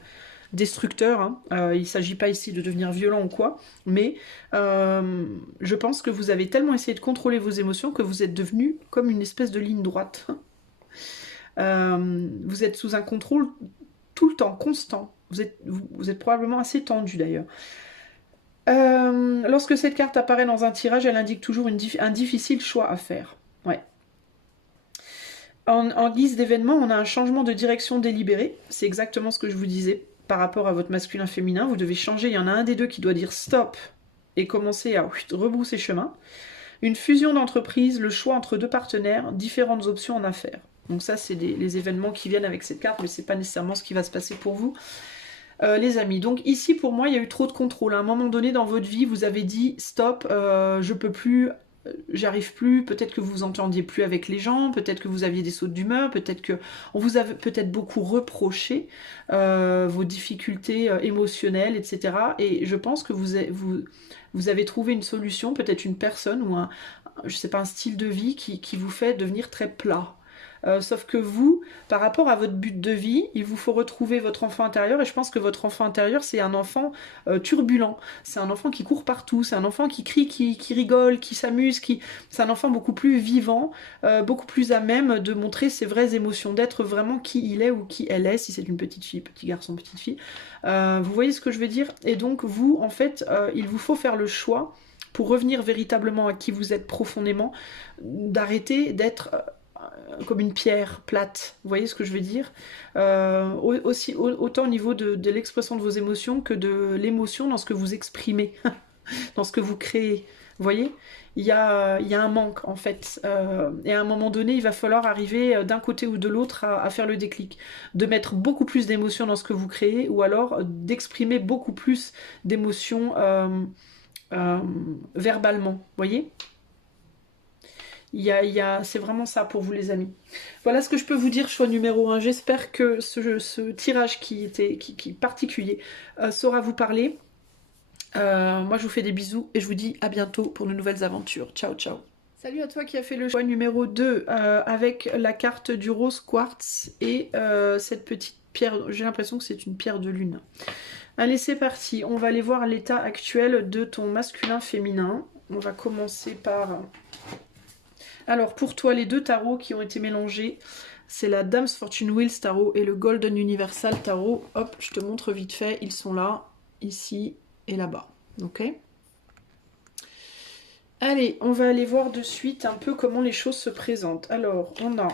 destructeurs, hein. Il s'agit pas ici de devenir violent ou quoi, mais je pense que vous avez tellement essayé de contrôler vos émotions que vous êtes devenu comme une espèce de ligne droite. Vous êtes sous un contrôle tout le temps, constant. Vous êtes probablement assez tendu d'ailleurs. Lorsque cette carte apparaît dans un tirage, elle indique toujours un difficile choix à faire. Ouais. En guise d'événement, on a un changement de direction délibéré. C'est exactement ce que je vous disais par rapport à votre masculin-féminin. Vous devez changer. Il y en a un des deux qui doit dire stop et commencer à rebrousser chemin. Une fusion d'entreprise, le choix entre deux partenaires, différentes options en affaires. Donc ça, c'est les événements qui viennent avec cette carte, mais c'est pas nécessairement ce qui va se passer pour vous. Les amis, donc ici pour moi il y a eu trop de contrôle. À un moment donné dans votre vie vous avez dit stop, je peux plus, j'arrive plus, peut-être que vous vous entendiez plus avec les gens, peut-être que vous aviez des sautes d'humeur, peut-être que on vous a peut-être beaucoup reproché vos difficultés émotionnelles, etc. Et je pense que vous avez trouvé une solution, peut-être une personne ou je sais pas, un style de vie qui vous fait devenir très plat. Sauf que vous, par rapport à votre but de vie, il vous faut retrouver votre enfant intérieur, et je pense que votre enfant intérieur, c'est un enfant turbulent, c'est un enfant qui court partout, c'est un enfant qui crie, qui rigole, qui s'amuse, c'est un enfant beaucoup plus vivant, beaucoup plus à même de montrer ses vraies émotions, d'être vraiment qui il est ou qui elle est, si c'est une petite fille, petit garçon, petite fille. Vous voyez ce que je veux dire? Et donc vous, en fait, il vous faut faire le choix, pour revenir véritablement à qui vous êtes profondément, d'arrêter d'être comme une pierre plate, vous voyez ce que je veux dire, autant au niveau de l'expression de vos émotions que de l'émotion dans ce que vous exprimez, dans ce que vous créez, vous voyez, il y a un manque en fait, et à un moment donné il va falloir arriver d'un côté ou de l'autre à faire le déclic, de mettre beaucoup plus d'émotions dans ce que vous créez, ou alors d'exprimer beaucoup plus d'émotions verbalement, vous voyez. C'est vraiment ça pour vous les amis. Voilà ce que je peux vous dire, choix numéro 1. J'espère que ce tirage qui est particulier saura vous parler. Moi je vous fais des bisous et je vous dis à bientôt pour de nouvelles aventures. Ciao ciao. Salut à toi qui a fait le choix numéro 2 avec la carte du rose quartz et cette petite pierre, j'ai l'impression que c'est une pierre de lune. Allez c'est parti, on va aller voir l'état actuel de ton masculin féminin. On va commencer par... Alors pour toi, les deux tarots qui ont été mélangés, c'est la Dame's Fortune Wheels Tarot et le Golden Universal Tarot. Hop, je te montre vite fait, ils sont là, ici et là-bas. Ok ? Allez, on va aller voir de suite un peu comment les choses se présentent. Alors, on a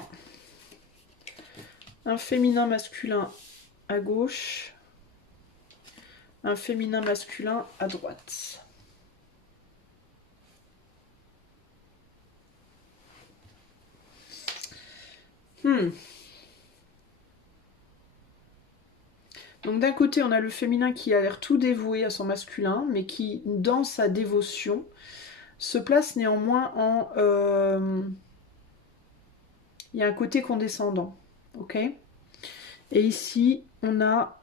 un féminin masculin à gauche, un féminin masculin à droite. Donc d'un côté, on a le féminin qui a l'air tout dévoué à son masculin, mais qui, dans sa dévotion, se place néanmoins en... Il y a un côté condescendant, ok? Et ici, on a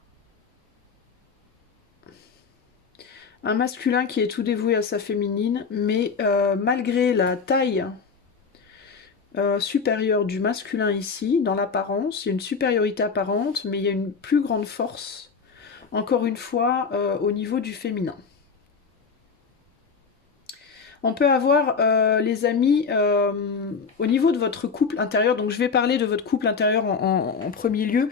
un masculin qui est tout dévoué à sa féminine, mais malgré la taille... supérieure du masculin ici, dans l'apparence, il y a une supériorité apparente, mais il y a une plus grande force, encore une fois, au niveau du féminin. On peut avoir, les amis, au niveau de votre couple intérieur, donc je vais parler de votre couple intérieur en premier lieu.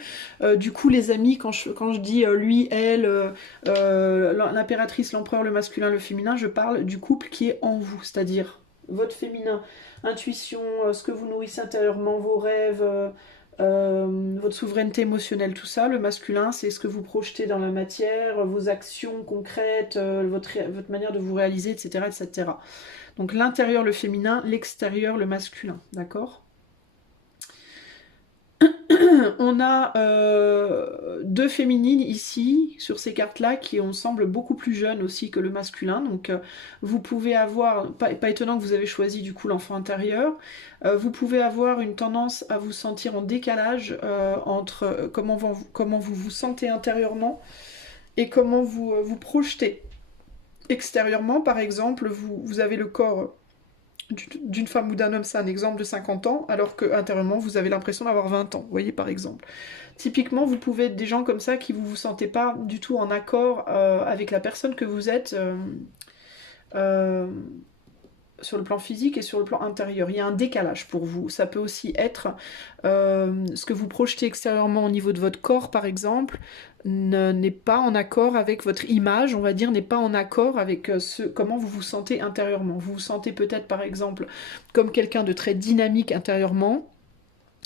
Du coup, les amis, quand je dis lui, elle, l'impératrice, l'empereur, le masculin, le féminin, je parle du couple qui est en vous, c'est-à-dire votre féminin, intuition, ce que vous nourrissez intérieurement, vos rêves, votre souveraineté émotionnelle, tout ça. Le masculin, c'est ce que vous projetez dans la matière, vos actions concrètes, votre manière de vous réaliser, etc., etc. Donc l'intérieur, le féminin, l'extérieur, le masculin, d'accord? On a deux féminines ici, sur ces cartes-là, qui on semble beaucoup plus jeunes aussi que le masculin. Donc vous pouvez avoir, pas étonnant que vous avez choisi du coup l'enfant intérieur, vous pouvez avoir une tendance à vous sentir en décalage entre comment vous vous sentez intérieurement et comment vous vous projetez extérieurement. Par exemple, vous avez le corps d'une femme ou d'un homme, c'est un exemple de 50 ans, alors que intérieurement vous avez l'impression d'avoir 20 ans, vous voyez par exemple. Typiquement, vous pouvez être des gens comme ça qui vous sentez pas du tout en accord avec la personne que vous êtes euh, sur le plan physique et sur le plan intérieur. Il y a un décalage pour vous. Ça peut aussi être ce que vous projetez extérieurement au niveau de votre corps, par exemple, n'est pas en accord avec votre image, on va dire, n'est pas en accord avec comment vous vous sentez intérieurement. Vous vous sentez peut-être, par exemple, comme quelqu'un de très dynamique intérieurement,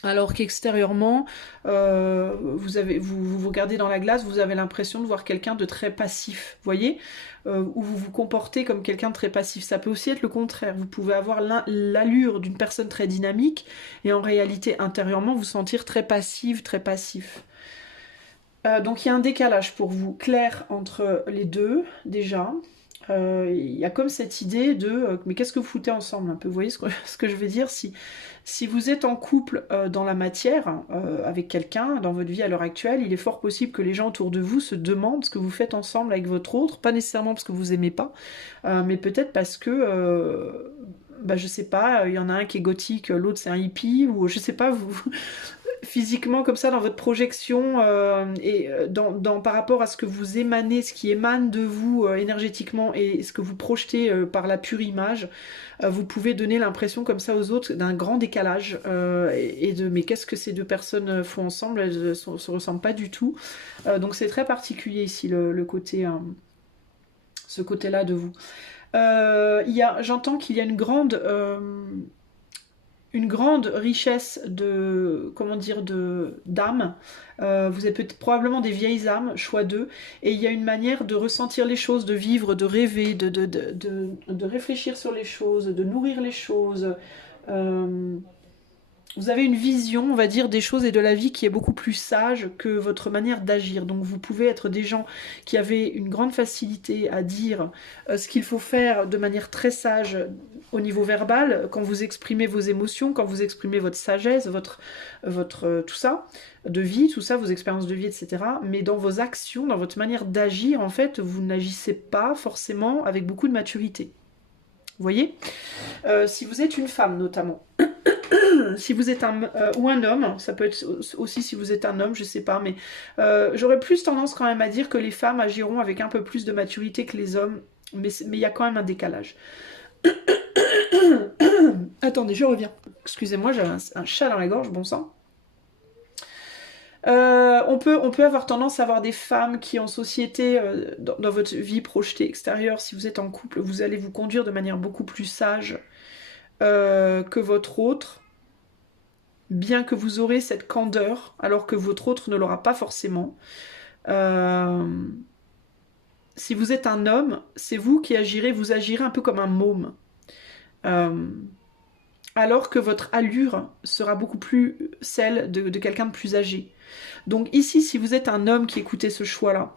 alors qu'extérieurement, vous regardez dans la glace, vous avez l'impression de voir quelqu'un de très passif, vous voyez, où vous vous comportez comme quelqu'un de très passif. Ça peut aussi être le contraire. Vous pouvez avoir l'allure d'une personne très dynamique et en réalité, intérieurement, vous sentir très passive, très passif. Donc il y a un décalage pour vous clair entre les deux, déjà. Il y a comme cette idée de mais qu'est-ce que vous foutez ensemble un peu, vous voyez ce que je veux dire, si vous êtes en couple dans la matière avec quelqu'un dans votre vie à l'heure actuelle, il est fort possible que les gens autour de vous se demandent ce que vous faites ensemble avec votre autre, pas nécessairement parce que vous aimez pas, mais peut-être parce que bah, je sais pas, il y en a un qui est gothique, l'autre c'est un hippie, ou je sais pas, vous, physiquement comme ça dans votre projection et par rapport à ce que vous émanez, ce qui émane de vous énergétiquement et ce que vous projetez par la pure image, vous pouvez donner l'impression comme ça aux autres d'un grand décalage et de mais qu'est-ce que ces deux personnes font ensemble, elles ne se ressemblent pas du tout. Donc c'est très particulier ici le côté, ce côté-là de vous. J'entends qu'il y a une grande richesse de, comment dire, d'âme. Vous êtes probablement des vieilles âmes, choix d'eux, et il y a une manière de ressentir les choses, de vivre, de rêver, de réfléchir sur les choses, de nourrir les choses. Euh, Vous avez une vision, on va dire, des choses et de la vie qui est beaucoup plus sage que votre manière d'agir. Donc vous pouvez être des gens qui avaient une grande facilité à dire ce qu'il faut faire de manière très sage au niveau verbal, quand vous exprimez vos émotions, quand vous exprimez votre sagesse, votre tout ça, de vie, tout ça, vos expériences de vie, etc. Mais dans vos actions, dans votre manière d'agir, en fait, vous n'agissez pas forcément avec beaucoup de maturité. Vous voyez, si vous êtes une femme notamment, si vous êtes ou un homme, ça peut être aussi si vous êtes un homme, je sais pas, mais j'aurais plus tendance quand même à dire que les femmes agiront avec un peu plus de maturité que les hommes, mais il y a quand même un décalage. Attendez, je reviens. Excusez-moi, j'avais un chat dans la gorge, bon sang. On peut avoir tendance à avoir des femmes qui en société, dans votre vie projetée extérieure, si vous êtes en couple, vous allez vous conduire de manière beaucoup plus sage que votre autre, bien que vous aurez cette candeur, alors que votre autre ne l'aura pas forcément. Si vous êtes un homme, c'est vous qui agirez, vous agirez un peu comme un môme. Alors que votre allure sera beaucoup plus celle de quelqu'un de plus âgé. Donc ici, si vous êtes un homme qui écoutez ce choix-là,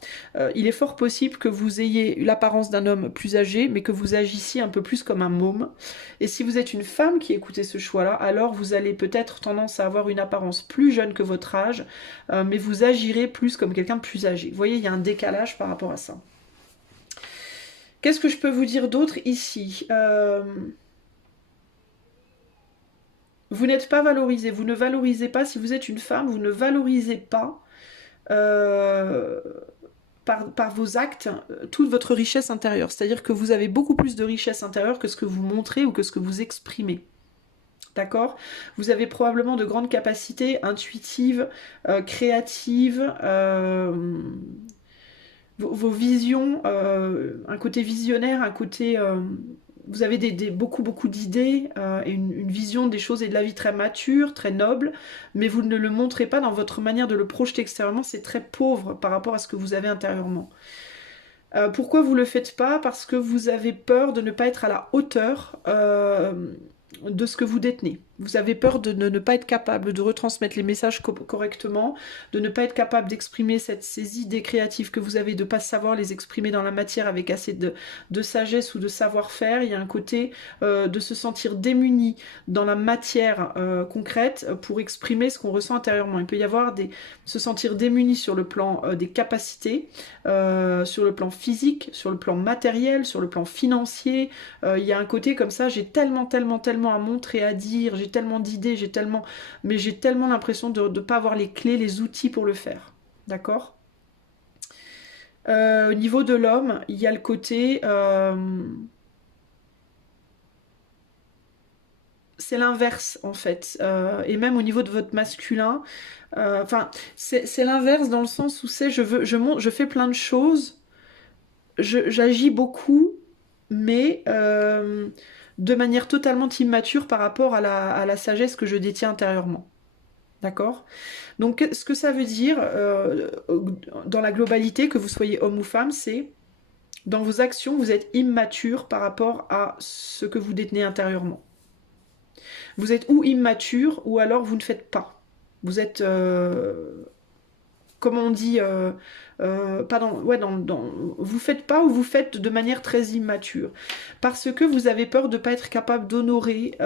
il est fort possible que vous ayez l'apparence d'un homme plus âgé, mais que vous agissiez un peu plus comme un môme. Et si vous êtes une femme qui écoutez ce choix-là, alors vous allez peut-être tendance à avoir une apparence plus jeune que votre âge, mais vous agirez plus comme quelqu'un de plus âgé. Vous voyez, il y a un décalage par rapport à ça. Qu'est-ce que je peux vous dire d'autre ici ? Vous n'êtes pas valorisé, vous ne valorisez pas, si vous êtes une femme, vous ne valorisez pas par vos actes toute votre richesse intérieure. C'est-à-dire que vous avez beaucoup plus de richesse intérieure que ce que vous montrez ou que ce que vous exprimez. D'accord? Vous avez probablement de grandes capacités intuitives, créatives, vos visions, un côté visionnaire, un côté... vous avez beaucoup d'idées et une vision des choses et de la vie très mature, très noble, mais vous ne le montrez pas dans votre manière de le projeter extérieurement, c'est très pauvre par rapport à ce que vous avez intérieurement. Pourquoi vous ne le faites pas? Parce que vous avez peur de ne pas être à la hauteur de ce que vous détenez. Vous avez peur de ne pas être capable de retransmettre les messages correctement, de ne pas être capable d'exprimer ces idées créatives que vous avez, de ne pas savoir les exprimer dans la matière avec assez de sagesse ou de savoir-faire. Il y a un côté de se sentir démuni dans la matière concrète pour exprimer ce qu'on ressent intérieurement. Il peut y avoir se sentir démuni sur le plan des capacités, sur le plan physique, sur le plan matériel, sur le plan financier. Il y a un côté comme ça, j'ai tellement à montrer, à dire, j'ai tellement d'idées, mais j'ai tellement l'impression de ne pas avoir les clés, les outils pour le faire. D'accord? Au niveau de l'homme, il y a le côté... c'est l'inverse en fait. Et même au niveau de votre masculin, enfin, c'est l'inverse dans le sens où je fais plein de choses, j'agis beaucoup, mais de manière totalement immature par rapport à la sagesse que je détiens intérieurement. D'accord? Donc ce que ça veut dire dans la globalité, que vous soyez homme ou femme, c'est dans vos actions, vous êtes immature par rapport à ce que vous détenez intérieurement. Vous êtes ou immature ou alors vous ne faites pas. Vous êtes... comme on dit, vous faites pas ou vous faites de manière très immature. Parce que vous avez peur de ne pas être capable d'honorer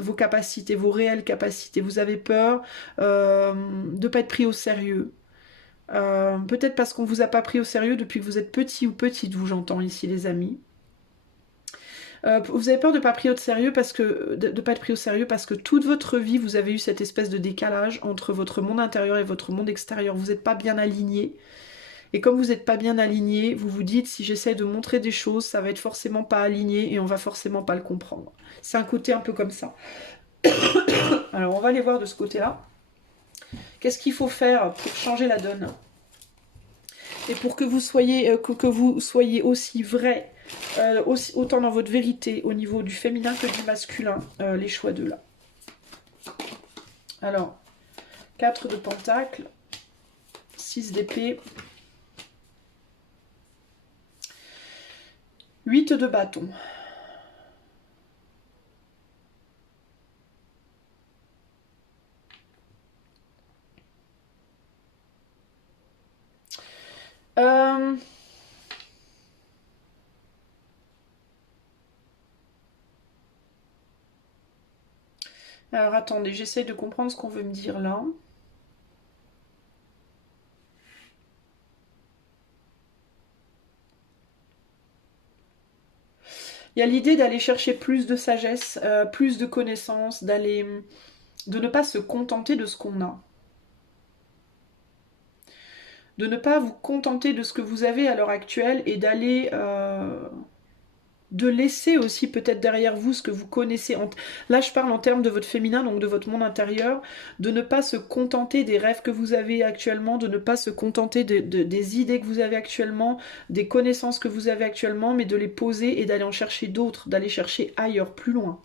vos capacités, vos réelles capacités. Vous avez peur de ne pas être pris au sérieux. Peut-être parce qu'on ne vous a pas pris au sérieux depuis que vous êtes petit ou petite, j'entends ici les amis. Vous avez peur de ne pas être pris au sérieux parce que toute votre vie, vous avez eu cette espèce de décalage entre votre monde intérieur et votre monde extérieur. Vous n'êtes pas bien aligné. Et comme vous n'êtes pas bien aligné, vous vous dites, si j'essaie de montrer des choses, ça va être forcément pas aligné et on va forcément pas le comprendre. C'est un côté un peu comme ça. Alors, on va aller voir de ce côté-là. Qu'est-ce qu'il faut faire pour changer la donne? Et pour que vous soyez, aussi vrai, autant dans votre vérité au niveau du féminin que du masculin, les choix de là. Alors, 4 de pentacles, 6 d'épée, 8 de bâton. Alors attendez, j'essaye de comprendre ce qu'on veut me dire là. Il y a l'idée d'aller chercher plus de sagesse, plus de connaissances, de ne pas se contenter de ce qu'on a. De ne pas vous contenter de ce que vous avez à l'heure actuelle et d'aller... de laisser aussi peut-être derrière vous ce que vous connaissez. Là, je parle en termes de votre féminin, donc de votre monde intérieur, de ne pas se contenter des rêves que vous avez actuellement, de ne pas se contenter des idées que vous avez actuellement, des connaissances que vous avez actuellement, mais de les poser et d'aller en chercher d'autres, d'aller chercher ailleurs, plus loin.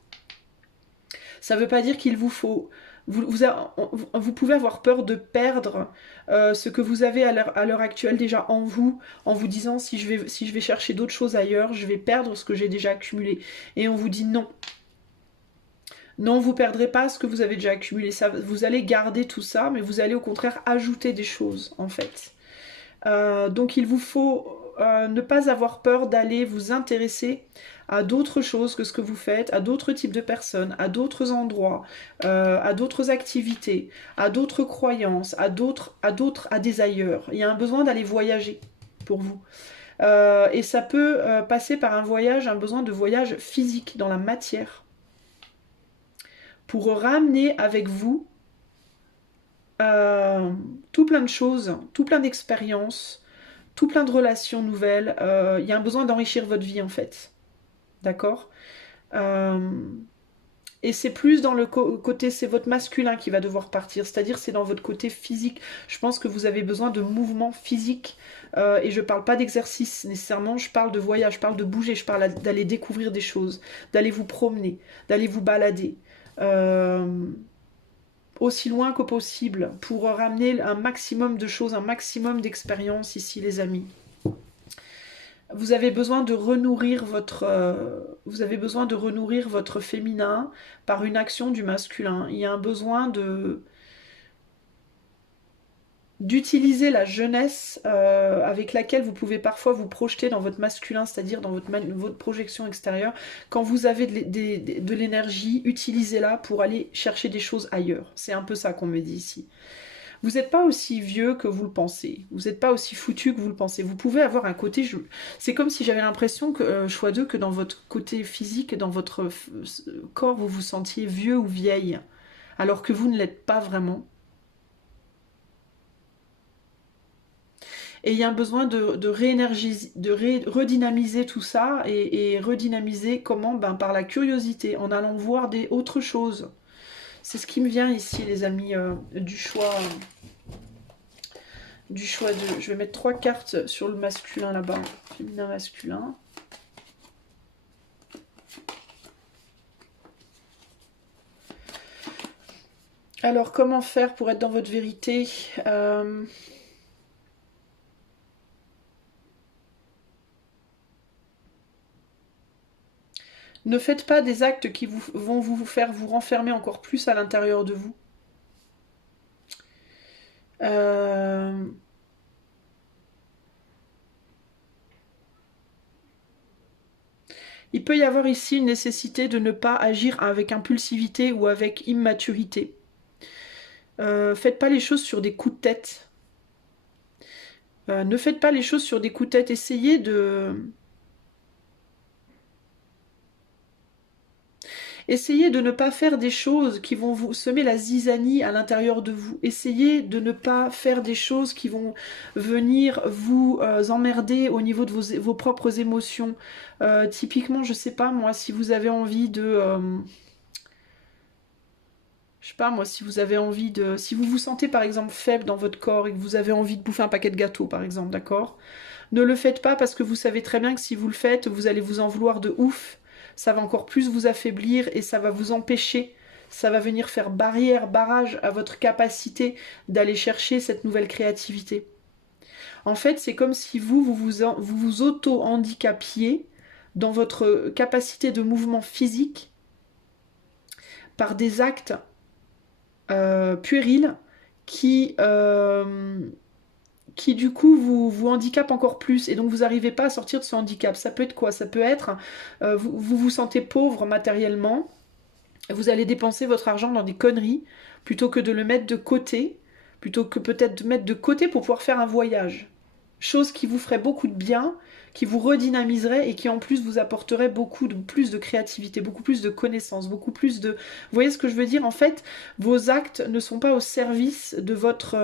Ça ne veut pas dire qu'il vous faut... Vous pouvez avoir peur de perdre ce que vous avez à l'heure actuelle déjà en vous disant si je vais chercher d'autres choses ailleurs, je vais perdre ce que j'ai déjà accumulé. Et on vous dit non. Non, vous ne perdrez pas ce que vous avez déjà accumulé. Vous allez garder tout ça, mais vous allez au contraire ajouter des choses en fait. Donc il vous faut ne pas avoir peur d'aller vous intéresser à d'autres choses que ce que vous faites, à d'autres types de personnes, à d'autres endroits, à d'autres activités, à d'autres croyances, à des ailleurs. Il y a un besoin d'aller voyager pour vous. Et ça peut passer par un besoin de voyage physique dans la matière, pour ramener avec vous tout plein de choses, tout plein d'expériences, tout plein de relations nouvelles. Il y a un besoin d'enrichir votre vie en fait. D'accord. Et c'est plus dans le côté, c'est votre masculin qui va devoir partir, c'est-à-dire c'est dans votre côté physique. Je pense que vous avez besoin de mouvements physiques, et je parle pas d'exercice nécessairement, je parle de voyage, je parle de bouger, je parle d'aller découvrir des choses, d'aller vous promener, d'aller vous balader, aussi loin que possible, pour ramener un maximum de choses, un maximum d'expériences ici les amis. Vous avez besoin de renourrir vous avez besoin de renourrir votre féminin par une action du masculin. Il y a un besoin d'utiliser la jeunesse avec laquelle vous pouvez parfois vous projeter dans votre masculin, c'est-à-dire dans votre projection extérieure. Quand vous avez de l'énergie, utilisez-la pour aller chercher des choses ailleurs. C'est un peu ça qu'on me dit ici. Vous n'êtes pas aussi vieux que vous le pensez. Vous n'êtes pas aussi foutu que vous le pensez. Vous pouvez avoir un côté... C'est comme si j'avais l'impression que, choix 2, que dans votre côté physique, dans votre corps, vous vous sentiez vieux ou vieille. Alors que vous ne l'êtes pas vraiment. Et il y a un besoin de réénergiser, redynamiser tout ça. Et redynamiser comment? Ben, par la curiosité, en allant voir autres choses. C'est ce qui me vient ici, les amis, du choix de... Je vais mettre 3 cartes sur le masculin là-bas. Féminin, masculin. Alors, comment faire pour être dans votre vérité? Ne faites pas des actes qui vont vous faire vous renfermer encore plus à l'intérieur de vous. Il peut y avoir ici une nécessité de ne pas agir avec impulsivité ou avec immaturité. Faites pas les choses sur des coups de tête. Ne faites pas les choses sur des coups de tête. Essayez de ne pas faire des choses qui vont vous semer la zizanie à l'intérieur de vous. Essayez de ne pas faire des choses qui vont venir vous emmerder au niveau de vos propres émotions. Typiquement, je sais pas moi, si vous avez envie de... je sais pas moi, si vous avez envie de... Si vous vous sentez par exemple faible dans votre corps et que vous avez envie de bouffer un paquet de gâteaux par exemple, d'accord? Ne le faites pas parce que vous savez très bien que si vous le faites, vous allez vous en vouloir de ouf. Ça va encore plus vous affaiblir et ça va vous empêcher. Ça va venir faire barrage à votre capacité d'aller chercher cette nouvelle créativité. En fait, c'est comme si vous auto-handicapiez dans votre capacité de mouvement physique par des actes puérils qui du coup vous handicapent encore plus et donc vous n'arrivez pas à sortir de ce handicap. Ça peut être quoi? Ça peut être vous vous sentez pauvre matériellement, vous allez dépenser votre argent dans des conneries plutôt que de le mettre de côté, plutôt que peut-être de mettre de côté pour pouvoir faire un voyage. Chose qui vous ferait beaucoup de bien, qui vous redynamiserait et qui en plus vous apporterait plus de créativité, beaucoup plus de connaissances, beaucoup plus de... Vous voyez ce que je veux dire? En fait, vos actes ne sont pas au service de votre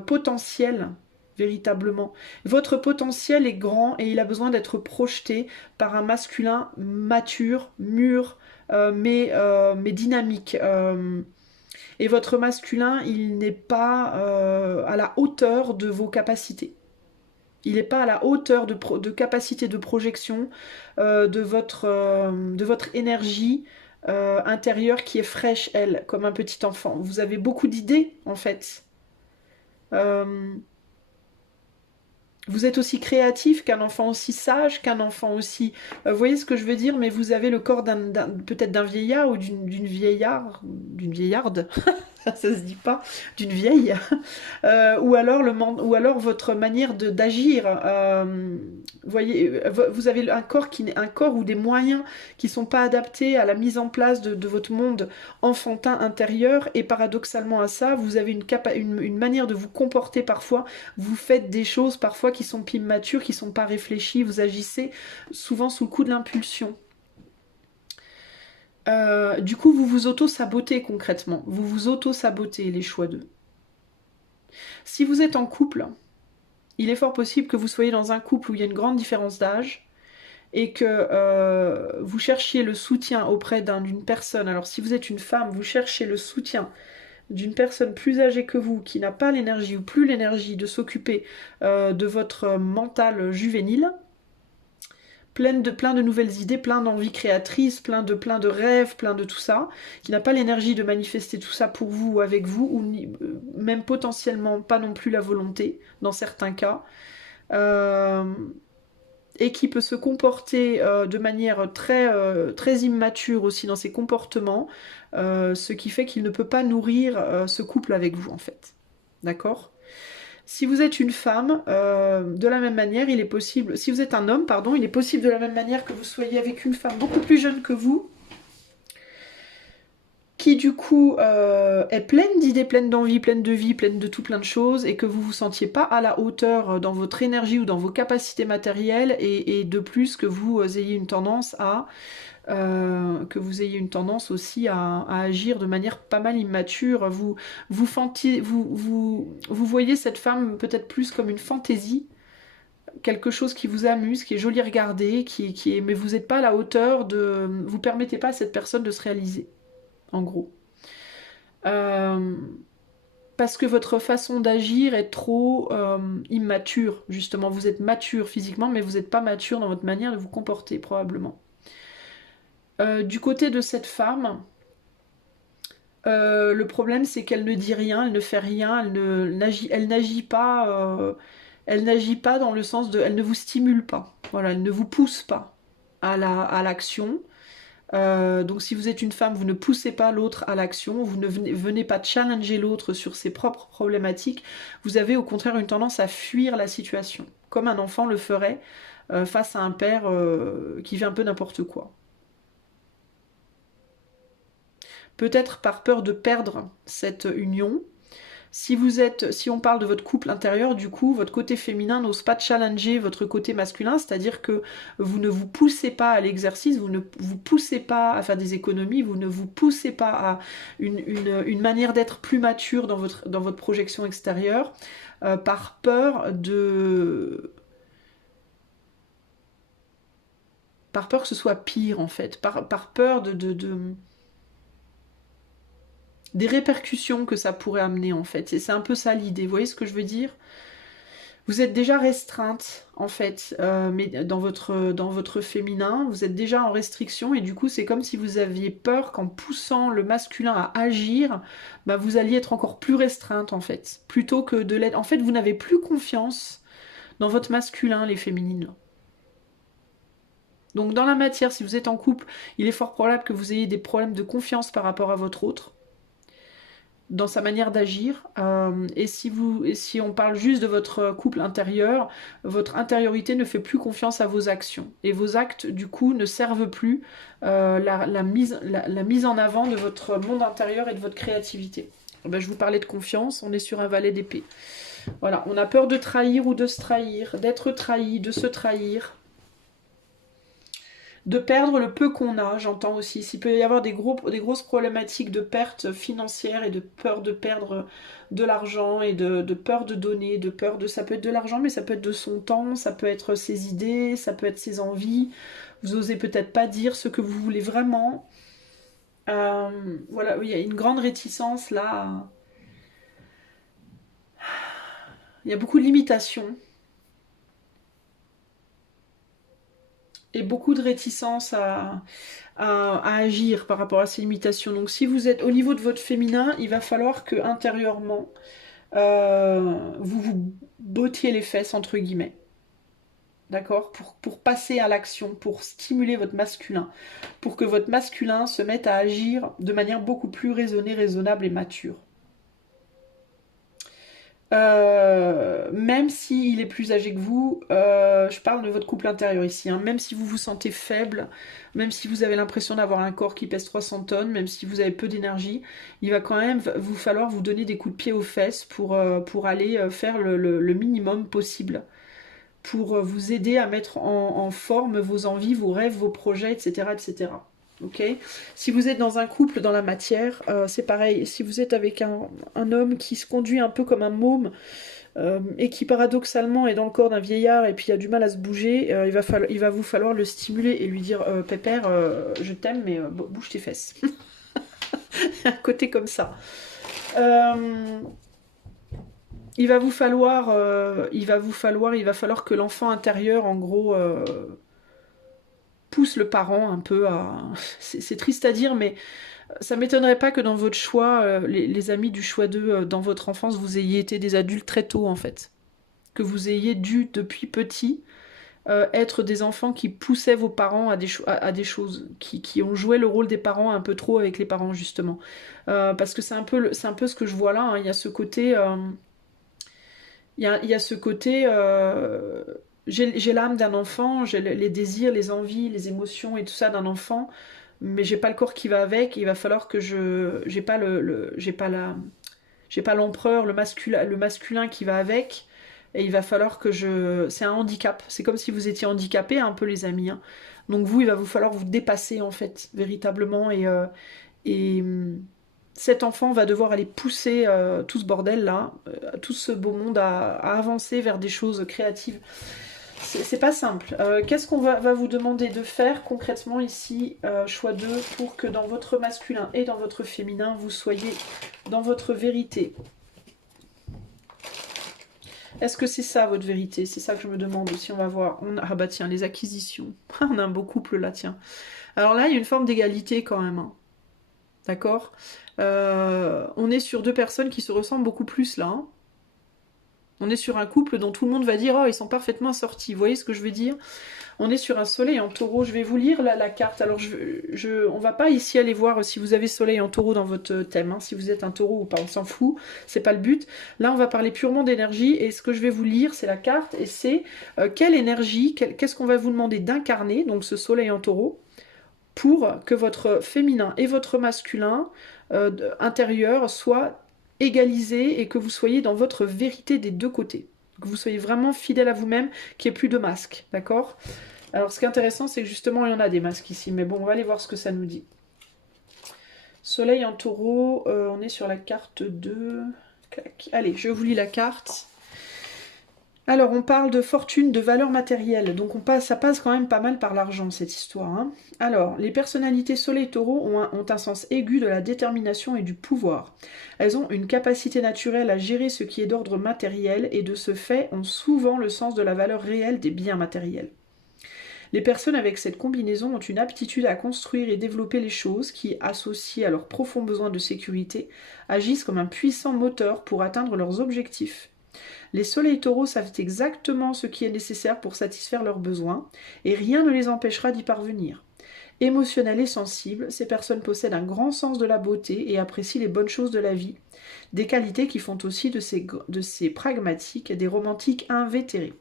potentiel, véritablement. Votre potentiel est grand et il a besoin d'être projeté par un masculin mature, mûr, mais dynamique. Et votre masculin, il n'est pas à la hauteur de vos capacités. Il n'est pas à la hauteur de capacité de projection de votre énergie intérieure qui est fraîche, elle, comme un petit enfant. Vous avez beaucoup d'idées, en fait. Vous êtes aussi créatif qu'un enfant, aussi sage qu'un enfant aussi... vous voyez ce que je veux dire? Mais vous avez le corps peut-être d'un vieillard ou d'une vieillarde. Ça se dit pas, d'une vieille, ou alors votre manière d'agir. Vous voyez, vous avez un corps ou des moyens qui sont pas adaptés à la mise en place de votre monde enfantin intérieur, et paradoxalement à ça, vous avez une manière de vous comporter parfois. Vous faites des choses parfois qui sont immatures, qui sont pas réfléchies. Vous agissez souvent sous le coup de l'impulsion. Du coup, vous vous auto-sabotez concrètement. Vous vous auto-sabotez les choix d'eux. Si vous êtes en couple, il est fort possible que vous soyez dans un couple où il y a une grande différence d'âge et que vous cherchiez le soutien auprès d'une personne. Alors si vous êtes une femme, vous cherchez le soutien d'une personne plus âgée que vous, qui n'a pas l'énergie ou plus l'énergie de s'occuper de votre mental juvénile, plein de nouvelles idées, plein d'envies créatrices, plein de rêves, plein de tout ça, qui n'a pas l'énergie de manifester tout ça pour vous ou avec vous, ou même potentiellement pas non plus la volonté, dans certains cas, et qui peut se comporter de manière très immature aussi dans ses comportements, ce qui fait qu'il ne peut pas nourrir ce couple avec vous en fait. D'accord ? Si vous êtes une femme, de la même manière, il est possible, si vous êtes un homme, pardon, il est possible de la même manière que vous soyez avec une femme beaucoup plus jeune que vous, qui du coup est pleine d'idées, pleine d'envie, pleine de vie, pleine de tout plein de choses, et que vous vous sentiez pas à la hauteur dans votre énergie ou dans vos capacités matérielles, et de plus que vous ayez une tendance aussi à agir de manière pas mal immature. Vous voyez cette femme peut-être plus comme une fantaisie, quelque chose qui vous amuse, qui est joli à regarder, mais vous n'êtes pas à la hauteur vous permettez pas à cette personne de se réaliser, en gros. Parce que votre façon d'agir est trop immature, justement. Vous êtes mature physiquement, mais vous n'êtes pas mature dans votre manière de vous comporter, probablement. Du côté de cette femme, le problème c'est qu'elle ne dit rien, elle ne fait rien, elle n'agit pas, dans le sens de, elle ne vous stimule pas, voilà, elle ne vous pousse pas à l'action. Donc si vous êtes une femme, vous ne poussez pas l'autre à l'action, vous ne venez pas challenger l'autre sur ses propres problématiques, vous avez au contraire une tendance à fuir la situation, comme un enfant le ferait face à un père qui fait un peu n'importe quoi. Peut-être par peur de perdre cette union. Si on parle de votre couple intérieur, du coup, votre côté féminin n'ose pas challenger votre côté masculin, c'est-à-dire que vous ne vous poussez pas à l'exercice, vous ne vous poussez pas à faire des économies, vous ne vous poussez pas à une manière d'être plus mature dans votre projection extérieure, par peur que ce soit pire, en fait, par peur des répercussions que ça pourrait amener en fait. Et c'est un peu ça l'idée, vous voyez ce que je veux dire ? Vous êtes déjà restreinte en fait, mais dans votre féminin, vous êtes déjà en restriction et du coup c'est comme si vous aviez peur qu'en poussant le masculin à agir, bah, vous alliez être encore plus restreinte en fait, plutôt que de l'être. En fait, vous n'avez plus confiance dans votre masculin, les féminines. Donc dans la matière, si vous êtes en couple, il est fort probable que vous ayez des problèmes de confiance par rapport à votre autre, dans sa manière d'agir. Et si on parle juste de votre couple intérieur, votre intériorité ne fait plus confiance à vos actions. Et vos actes, du coup, ne servent plus la mise en avant de votre monde intérieur et de votre créativité. Ben, je vous parlais de confiance, on est sur un valet d'épée. Voilà, on a peur de trahir ou de se trahir, d'être trahi, de se trahir. De perdre le peu qu'on a, j'entends aussi. S'il peut y avoir des grosses problématiques de perte financière et de peur de perdre de l'argent et de peur de donner, de peur de... Ça peut être de l'argent, mais ça peut être de son temps, ça peut être ses idées, ça peut être ses envies. Vous osez peut-être pas dire ce que vous voulez vraiment. Voilà, il y a une grande réticence là. Il y a beaucoup de limitations. Et beaucoup de réticence à agir par rapport à ces limitations. Donc si vous êtes au niveau de votre féminin, il va falloir que intérieurement, vous vous bottiez les fesses, entre guillemets. D'accord, pour passer à l'action, pour stimuler votre masculin, pour que votre masculin se mette à agir de manière beaucoup plus raisonnée, raisonnable et mature. Même s'il est plus âgé que vous, je parle de votre couple intérieur ici, hein, même si vous vous sentez faible, même si vous avez l'impression d'avoir un corps qui pèse 300 tonnes, même si vous avez peu d'énergie, il va quand même vous falloir vous donner des coups de pied aux fesses pour aller faire le minimum possible, pour vous aider à mettre en forme vos envies, vos rêves, vos projets, etc. etc. ok? Si vous êtes dans un couple dans la matière, c'est pareil. Si vous êtes avec un homme qui se conduit un peu comme un môme, et qui paradoxalement est dans le corps d'un vieillard et puis a du mal à se bouger, il va vous falloir le stimuler et lui dire Pépère, je t'aime, mais bouge tes fesses. Un côté comme ça. Il va falloir que l'enfant intérieur, en gros, pousse le parent un peu à. C'est triste à dire, mais ça m'étonnerait pas que dans votre choix, les amis du choix 2, dans votre enfance, vous ayez été des adultes très tôt, en fait. Que vous ayez dû, depuis petit, être des enfants qui poussaient vos parents à des choses, qui ont joué le rôle des parents un peu trop avec les parents, justement. Parce que c'est un peu ce que je vois là, hein. Il y a ce côté... il y a ce côté... j'ai l'âme d'un enfant, j'ai les désirs, les envies, les émotions et tout ça d'un enfant, mais j'ai pas le corps qui va avec. Il va falloir que j'ai pas j'ai pas l'empereur, le masculin qui va avec. Et il va falloir que c'est un handicap. C'est comme si vous étiez handicapé, un peu les amis, hein. Donc vous, il va vous falloir vous dépasser en fait, véritablement. Et cet enfant va devoir aller pousser tout ce bordel là, tout ce beau monde à avancer vers des choses créatives. C'est pas simple. Qu'est-ce qu'on va vous demander de faire concrètement ici, choix 2, pour que dans votre masculin et dans votre féminin, vous soyez dans votre vérité? Est-ce que c'est ça votre vérité? C'est ça que je me demande aussi, on va voir. Ah bah tiens, les acquisitions. On a un beau couple là, tiens. Alors là, il y a une forme d'égalité quand même, hein. D'accord? On est sur deux personnes qui se ressemblent beaucoup plus là, hein. On est sur un couple dont tout le monde va dire « Oh, ils sont parfaitement sortis ». Vous voyez ce que je veux dire? On est sur un soleil en taureau. Je vais vous lire la carte. Alors, on va pas ici aller voir si vous avez soleil en taureau dans votre thème, hein. Si vous êtes un taureau ou pas, on s'en fout. C'est pas le but. Là, on va parler purement d'énergie. Et ce que je vais vous lire, c'est la carte. Et c'est quelle énergie, qu'est-ce qu'on va vous demander d'incarner, donc ce soleil en taureau, pour que votre féminin et votre masculin intérieur soient égalisés et que vous soyez dans votre vérité des deux côtés. Que vous soyez vraiment fidèle à vous-même, qu'il n'y ait plus de masques, d'accord? Alors ce qui est intéressant, c'est que justement, il y en a des masques ici, mais bon, on va aller voir ce que ça nous dit. Soleil en taureau, on est sur la carte 2. Clac. Allez, je vous lis la carte. Alors, on parle de fortune, de valeur matérielle, donc ça passe quand même pas mal par l'argent, cette histoire, hein. Alors, les personnalités soleil-taureau ont un sens aigu de la détermination et du pouvoir. Elles ont une capacité naturelle à gérer ce qui est d'ordre matériel et de ce fait ont souvent le sens de la valeur réelle des biens matériels. Les personnes avec cette combinaison ont une aptitude à construire et développer les choses qui, associées à leurs profonds besoins de sécurité, agissent comme un puissant moteur pour atteindre leurs objectifs. Les soleils taureaux savent exactement ce qui est nécessaire pour satisfaire leurs besoins, et rien ne les empêchera d'y parvenir. Émotionnelles et sensibles, ces personnes possèdent un grand sens de la beauté et apprécient les bonnes choses de la vie, des qualités qui font aussi de ces pragmatiques des romantiques invétérés.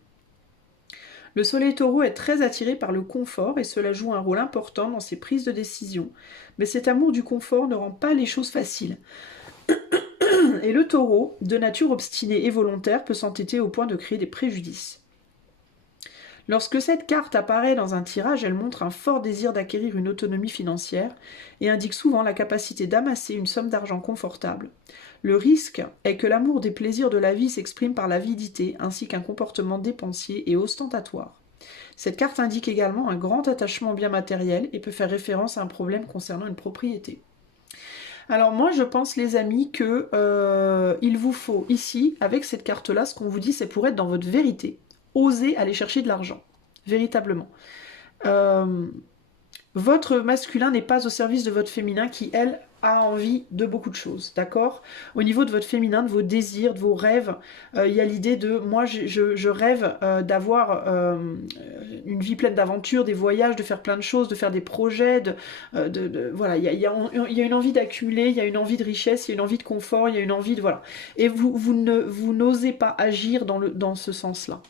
Le soleil taureau est très attiré par le confort et cela joue un rôle important dans ses prises de décision, mais cet amour du confort ne rend pas les choses faciles. Et le taureau, de nature obstinée et volontaire, peut s'entêter au point de créer des préjudices. Lorsque cette carte apparaît dans un tirage, elle montre un fort désir d'acquérir une autonomie financière et indique souvent la capacité d'amasser une somme d'argent confortable. Le risque est que l'amour des plaisirs de la vie s'exprime par l'avidité ainsi qu'un comportement dépensier et ostentatoire. Cette carte indique également un grand attachement au bien matériel et peut faire référence à un problème concernant une propriété. Alors moi je pense les amis que il vous faut ici, avec cette carte-là, ce qu'on vous dit c'est pour être dans votre vérité. Osez aller chercher de l'argent, véritablement. Votre masculin n'est pas au service de votre féminin qui, elle, a envie de beaucoup de choses, d'accord? Au niveau de votre féminin, de vos désirs, de vos rêves, il y a l'idée de, moi je rêve d'avoir une vie pleine d'aventures, des voyages, de faire plein de choses, de faire des projets, voilà, il y a une envie d'accumuler, il y a une envie de richesse, il y a une envie de confort, il y a une envie de, voilà. Et vous n'osez pas agir dans ce sens-là.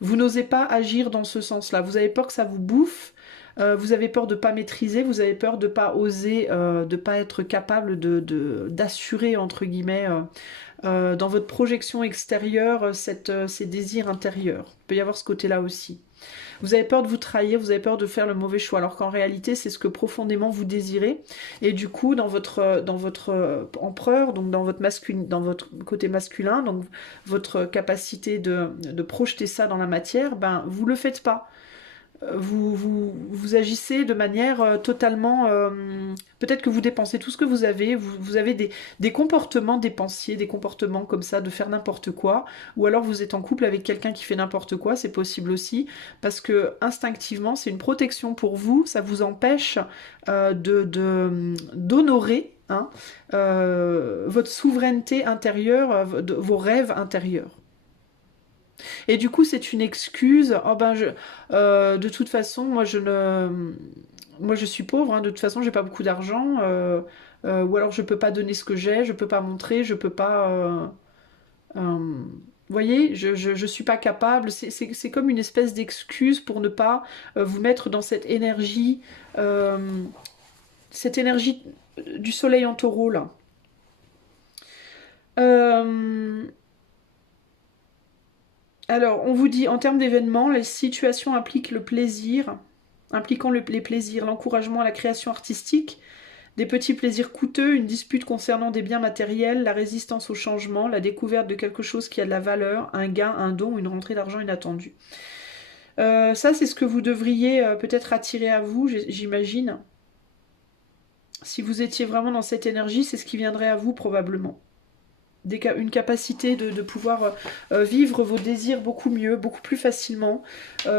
Vous n'osez pas agir dans ce sens-là. Vous avez peur que ça vous bouffe. Vous avez peur de ne pas maîtriser, vous avez peur de ne pas oser, de ne pas être capable d'assurer, entre guillemets, dans votre projection extérieure, ces désirs intérieurs. Il peut y avoir ce côté-là aussi. Vous avez peur de vous trahir, vous avez peur de faire le mauvais choix, alors qu'en réalité, c'est ce que profondément vous désirez. Et du coup, dans votre empereur, donc dans votre côté masculin, donc votre capacité de projeter ça dans la matière, ben vous le faites pas. Vous agissez de manière totalement... peut-être que vous dépensez tout ce que vous avez des comportements dépensiers, des comportements comme ça, de faire n'importe quoi, ou alors vous êtes en couple avec quelqu'un qui fait n'importe quoi, c'est possible aussi, parce que instinctivement, c'est une protection pour vous, ça vous empêche d'honorer hein, votre souveraineté intérieure, vos rêves intérieurs. Et du coup, c'est une excuse. Oh ben, de toute façon, moi je suis pauvre. Hein, de toute façon, j'ai pas beaucoup d'argent. Ou alors, je peux pas donner ce que j'ai. Je peux pas montrer. Je peux pas. Vous voyez, je suis pas capable. C'est comme une espèce d'excuse pour ne pas vous mettre dans euh, cette énergie du soleil en taureau là. Euh, Alors, on vous dit, en termes d'événements, les situations impliquent le plaisir, impliquant les plaisirs, l'encouragement à la création artistique, des petits plaisirs coûteux, une dispute concernant des biens matériels, la résistance au changement, la découverte de quelque chose qui a de la valeur, un gain, un don, une rentrée d'argent inattendue. Ça, c'est ce que vous devriez peut-être attirer à vous, j'imagine. Si vous étiez vraiment dans cette énergie, c'est ce qui viendrait à vous probablement. Une capacité de pouvoir vivre vos désirs beaucoup mieux, beaucoup plus facilement,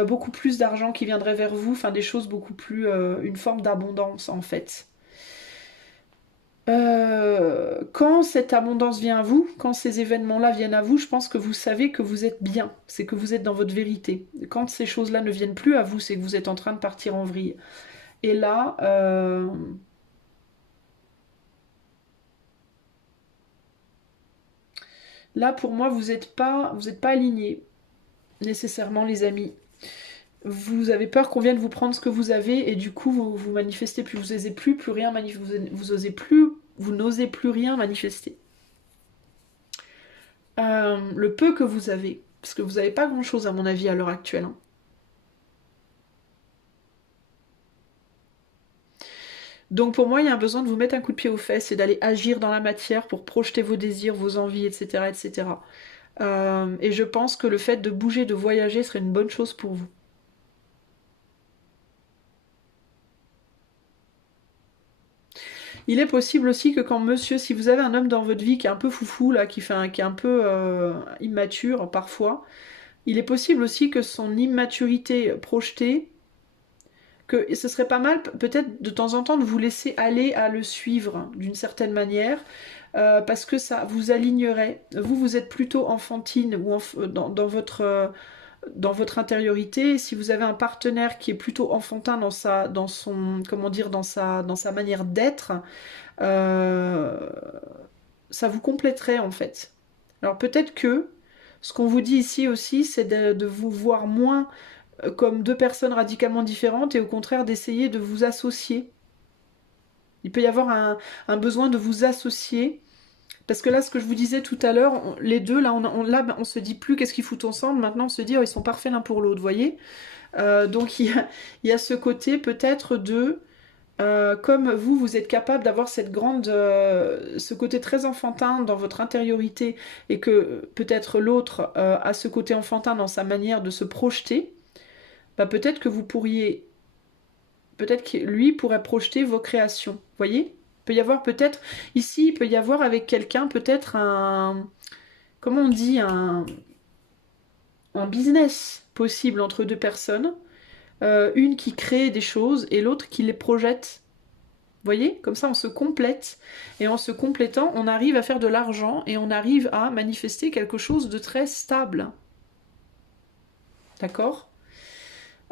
beaucoup plus d'argent qui viendrait vers vous, enfin des choses beaucoup plus, une forme d'abondance en fait. Quand cette abondance vient à vous, quand ces événements-là viennent à vous, je pense que vous savez que vous êtes bien, c'est que vous êtes dans votre vérité. Quand ces choses-là ne viennent plus à vous, c'est que vous êtes en train de partir en vrille. Et là, là pour moi, vous êtes pas alignés nécessairement, les amis. Vous avez peur qu'on vienne vous prendre ce que vous avez et du coup vous manifestez plus, vous osez plus rien vous osez plus, vous n'osez plus rien manifester. Le peu que vous avez, parce que vous n'avez pas grand chose à mon avis à l'heure actuelle. Hein. Donc pour moi il y a un besoin de vous mettre un coup de pied aux fesses et d'aller agir dans la matière pour projeter vos désirs, vos envies, etc. etc. Et je pense que le fait de bouger, de voyager serait une bonne chose pour vous. Il est possible aussi que quand monsieur, si vous avez un homme dans votre vie qui est un peu foufou, là, qui est un peu immature parfois, il est possible aussi que son immaturité projetée, que ce serait pas mal peut-être de temps en temps de vous laisser aller à le suivre d'une certaine manière, parce que ça vous alignerait. Vous, vous êtes plutôt enfantine ou dans votre intériorité. Si vous avez un partenaire qui est plutôt enfantin dans son, comment dire, dans sa manière d'être, euh, ça vous compléterait en fait. Alors peut-être que ce qu'on vous dit ici aussi, c'est de vous voir moins comme deux personnes radicalement différentes et au contraire d'essayer de vous associer. Il peut y avoir un besoin de vous associer. Parce que là, ce que je vous disais tout à l'heure, les deux, là, on se dit plus qu'est-ce qu'ils foutent ensemble. Maintenant, on se dit, oh, ils sont parfaits l'un pour l'autre, vous voyez. Donc, il y a ce côté peut-être de comme vous, vous êtes capable d'avoir ce côté très enfantin dans votre intériorité et que peut-être l'autre a ce côté enfantin dans sa manière de se projeter, bah peut-être que vous pourriez, peut-être que lui pourrait projeter vos créations. Vous voyez? Il peut y avoir peut-être, ici, il peut y avoir avec quelqu'un peut-être comment on dit, un business possible entre deux personnes. Une qui crée des choses et l'autre qui les projette. Vous voyez, comme ça on se complète et en se complétant on arrive à faire de l'argent et on arrive à manifester quelque chose de très stable. D'accord.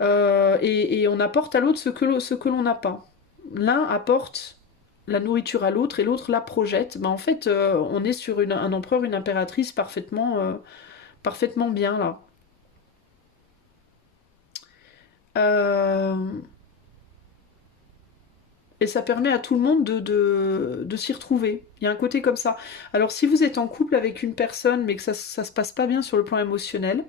Et on apporte à l'autre ce que l'on n'a pas. L'un apporte la nourriture à l'autre et l'autre la projette. Ben, en fait on est sur un empereur, une impératrice parfaitement bien là. Euh, et ça permet à tout le monde de s'y retrouver. Il y a un côté comme ça. Alors si vous êtes en couple avec une personne mais que ça se passe pas bien sur le plan émotionnel,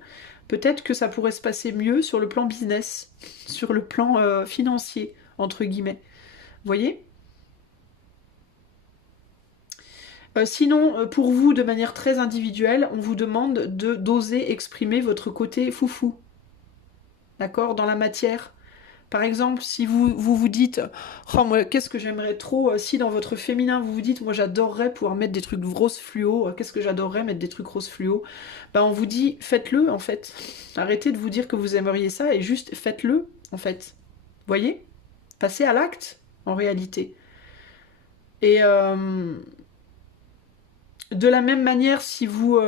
peut-être que ça pourrait se passer mieux sur le plan business, sur le plan financier, entre guillemets. Vous voyez? Sinon, pour vous, de manière très individuelle, on vous demande d'oser exprimer votre côté foufou. D'accord? Dans la matière. Par exemple, si vous dites, oh moi, qu'est-ce que j'aimerais trop, si dans votre féminin vous vous dites, moi j'adorerais pouvoir mettre des trucs rose fluo, qu'est-ce que j'adorerais mettre des trucs rose fluo, ben on vous dit, faites-le en fait. Arrêtez de vous dire que vous aimeriez ça et juste faites-le en fait. Voyez? Passez à l'acte en réalité. Et de la même manière, si vous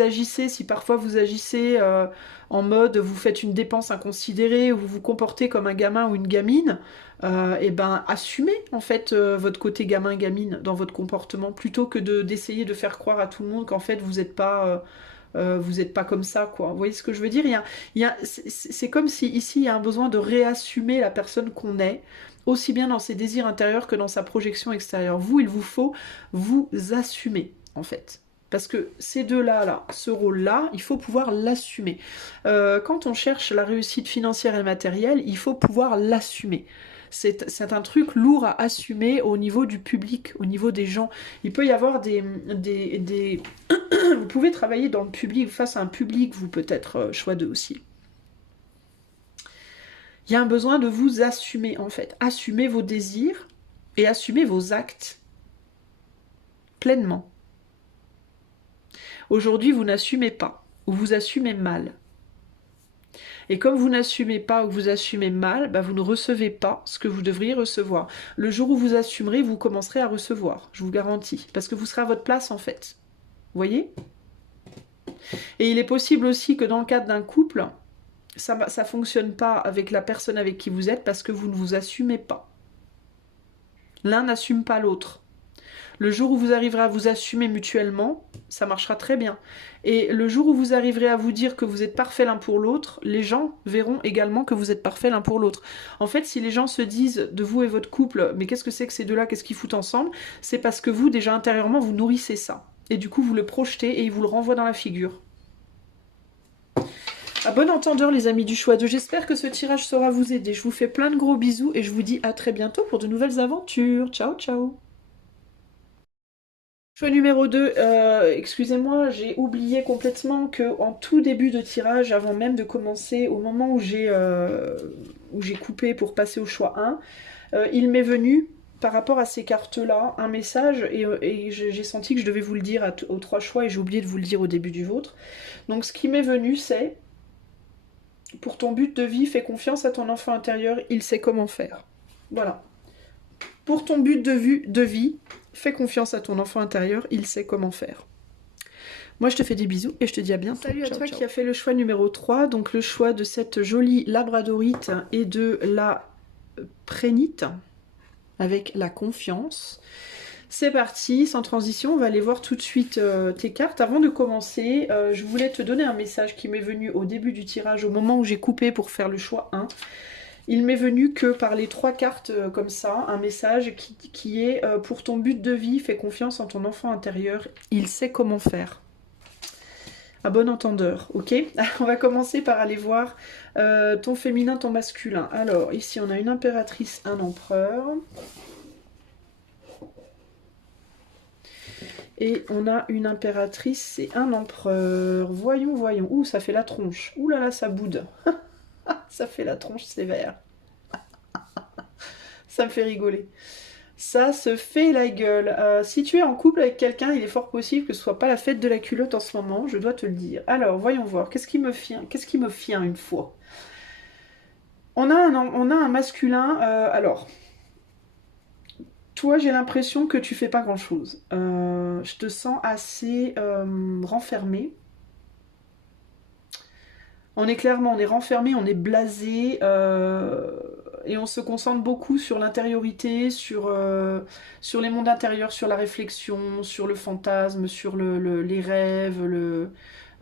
agissez, si parfois vous agissez en mode vous faites une dépense inconsidérée ou vous vous comportez comme un gamin ou une gamine, et ben assumez en fait votre côté gamin-gamine dans votre comportement plutôt que d'essayer de faire croire à tout le monde qu'en fait vous êtes pas comme ça quoi. Vous voyez ce que je veux dire? C'est comme si ici il y a un besoin de réassumer la personne qu'on est aussi bien dans ses désirs intérieurs que dans sa projection extérieure. Vous, il vous faut vous assumer en fait. Parce que ces deux-là, là, ce rôle-là, il faut pouvoir l'assumer. Quand on cherche la réussite financière et matérielle, il faut pouvoir l'assumer. C'est un truc lourd à assumer au niveau du public, au niveau des gens. Il peut y avoir des... Vous pouvez travailler dans le public, face à un public, vous peut-être, choix 2 aussi. Il y a un besoin de vous assumer, en fait. Assumer vos désirs et assumer vos actes pleinement. Aujourd'hui, vous n'assumez pas, ou vous assumez mal. Et comme vous n'assumez pas ou que vous assumez mal, bah vous ne recevez pas ce que vous devriez recevoir. Le jour où vous assumerez, vous commencerez à recevoir, je vous garantis. Parce que vous serez à votre place, en fait. Vous voyez? Et il est possible aussi que dans le cadre d'un couple, ça ne fonctionne pas avec la personne avec qui vous êtes parce que vous ne vous assumez pas. L'un n'assume pas l'autre. Le jour où vous arriverez à vous assumer mutuellement, ça marchera très bien. Et le jour où vous arriverez à vous dire que vous êtes parfaits l'un pour l'autre, les gens verront également que vous êtes parfaits l'un pour l'autre. En fait, si les gens se disent de vous et votre couple, mais qu'est-ce que c'est que ces deux-là, qu'est-ce qu'ils foutent ensemble? C'est parce que vous, déjà intérieurement, vous nourrissez ça. Et du coup, vous le projetez et il vous le renvoie dans la figure. À bon entendeur, les amis du choix 2, j'espère que ce tirage saura vous aider. Je vous fais plein de gros bisous et je vous dis à très bientôt pour de nouvelles aventures. Ciao, ciao! Choix numéro 2, excusez-moi, j'ai oublié complètement que en tout début de tirage, avant même de commencer, au moment où j'ai coupé pour passer au choix 1, il m'est venu, par rapport à ces cartes-là, un message, et j'ai senti que je devais vous le dire aux 3 choix, et j'ai oublié de vous le dire au début du vôtre. Donc ce qui m'est venu, c'est, pour ton but de vie, fais confiance à ton enfant intérieur, il sait comment faire. Voilà. Pour ton but de vie, fais confiance à ton enfant intérieur, il sait comment faire. Moi, je te fais des bisous et je te dis à bientôt. Salut à toi qui a fait le choix numéro 3, donc le choix de cette jolie labradorite et de la prénite, avec la confiance. C'est parti, sans transition, on va aller voir tout de suite tes cartes. Avant de commencer, je voulais te donner un message qui m'est venu au début du tirage, au moment où j'ai coupé pour faire le choix 1. Il m'est venu que par les 3 cartes comme ça, un message qui est pour ton but de vie, fais confiance en ton enfant intérieur, il sait comment faire. À bon entendeur, ok? On va commencer par aller voir ton féminin, ton masculin. Alors, ici on a une impératrice, un empereur. Et on a une impératrice et un empereur. Voyons, voyons. Ouh, ça fait la tronche. Ouh là là, ça boude. Ça fait la tronche sévère. Ça me fait rigoler. Ça se fait la gueule. Si tu es en couple avec quelqu'un, il est fort possible que ce soit pas la fête de la culotte en ce moment, je dois te le dire. Alors, voyons voir. Qu'est-ce qui me fient une fois? On a un masculin. Alors, toi, j'ai l'impression que tu fais pas grand-chose. Je te sens assez renfermé. On est renfermé, on est blasé, et on se concentre beaucoup sur l'intériorité, sur les mondes intérieurs, sur la réflexion, sur le fantasme, sur les rêves,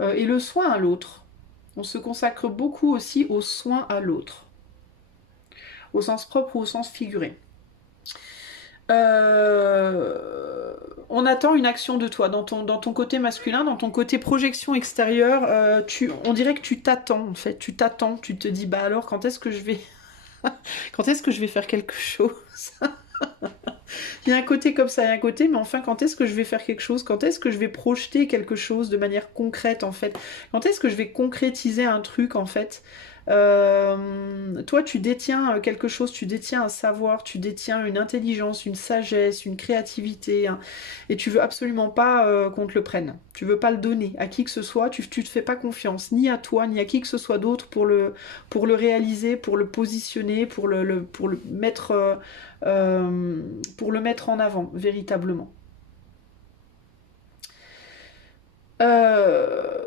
et le soin à l'autre. On se consacre beaucoup aussi au soin à l'autre, au sens propre ou au sens figuré. On attend une action de toi dans ton côté masculin, dans ton côté projection extérieure. On dirait que tu t'attends en fait. Tu t'attends. Tu te dis bah alors quand est-ce que je vais quand est-ce que je vais faire quelque chose. Il y a un côté comme ça, il y a un côté, mais enfin, quand est-ce que je vais faire quelque chose? Quand est-ce que je vais projeter quelque chose de manière concrète, en fait? Quand est-ce que je vais concrétiser un truc, en fait? Toi, tu détiens quelque chose, tu détiens un savoir, tu détiens une intelligence, une sagesse, une créativité, hein, et tu veux absolument pas qu'on te le prenne. Tu veux pas le donner à qui que ce soit, tu te fais pas confiance, ni à toi, ni à qui que ce soit d'autre pour le réaliser, pour le positionner, euh, pour le mettre en avant, véritablement.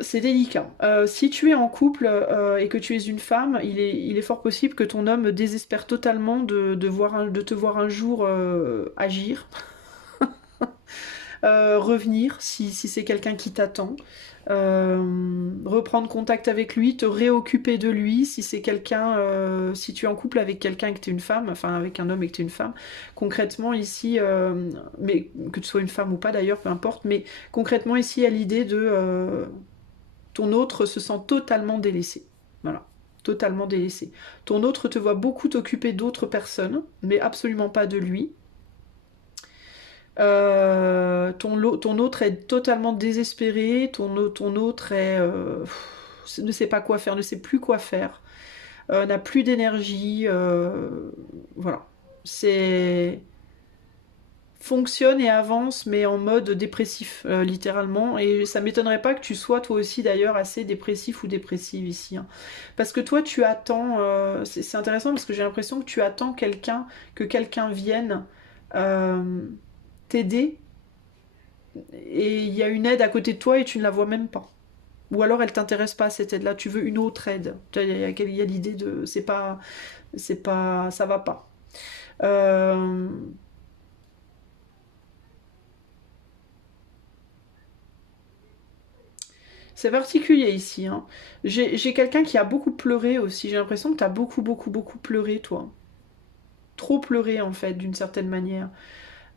C'est délicat. Si tu es en couple et que tu es une femme, il est fort possible que ton homme désespère totalement de te voir un jour agir, revenir si c'est quelqu'un qui t'attend, reprendre contact avec lui, te réoccuper de lui si c'est quelqu'un, si tu es en couple avec quelqu'un et que tu es une femme, enfin avec un homme et que tu es une femme, concrètement ici, mais que tu sois une femme ou pas d'ailleurs, peu importe, mais concrètement ici il y a l'idée de ton autre se sent totalement délaissé. Voilà. Totalement délaissé. Ton autre te voit beaucoup t'occuper d'autres personnes, mais absolument pas de lui. Ton autre est totalement désespéré, ton autre ne sait pas quoi faire, ne sait plus quoi faire, n'a plus d'énergie, voilà. C'est fonctionne et avance, mais en mode dépressif, littéralement. Et ça m'étonnerait pas que tu sois toi aussi d'ailleurs assez dépressif ou dépressive ici, hein. Parce que toi, tu attends, c'est intéressant parce que j'ai l'impression que tu attends que quelqu'un vienne euh, t'aider et il y a une aide à côté de toi et tu ne la vois même pas. Ou alors elle t'intéresse pas cette aide-là, tu veux une autre aide. Il y a l'idée de ça va pas. Euh, c'est particulier ici, hein. J'ai quelqu'un qui a beaucoup pleuré aussi. J'ai l'impression que tu as beaucoup pleuré, toi. Trop pleuré en fait, d'une certaine manière.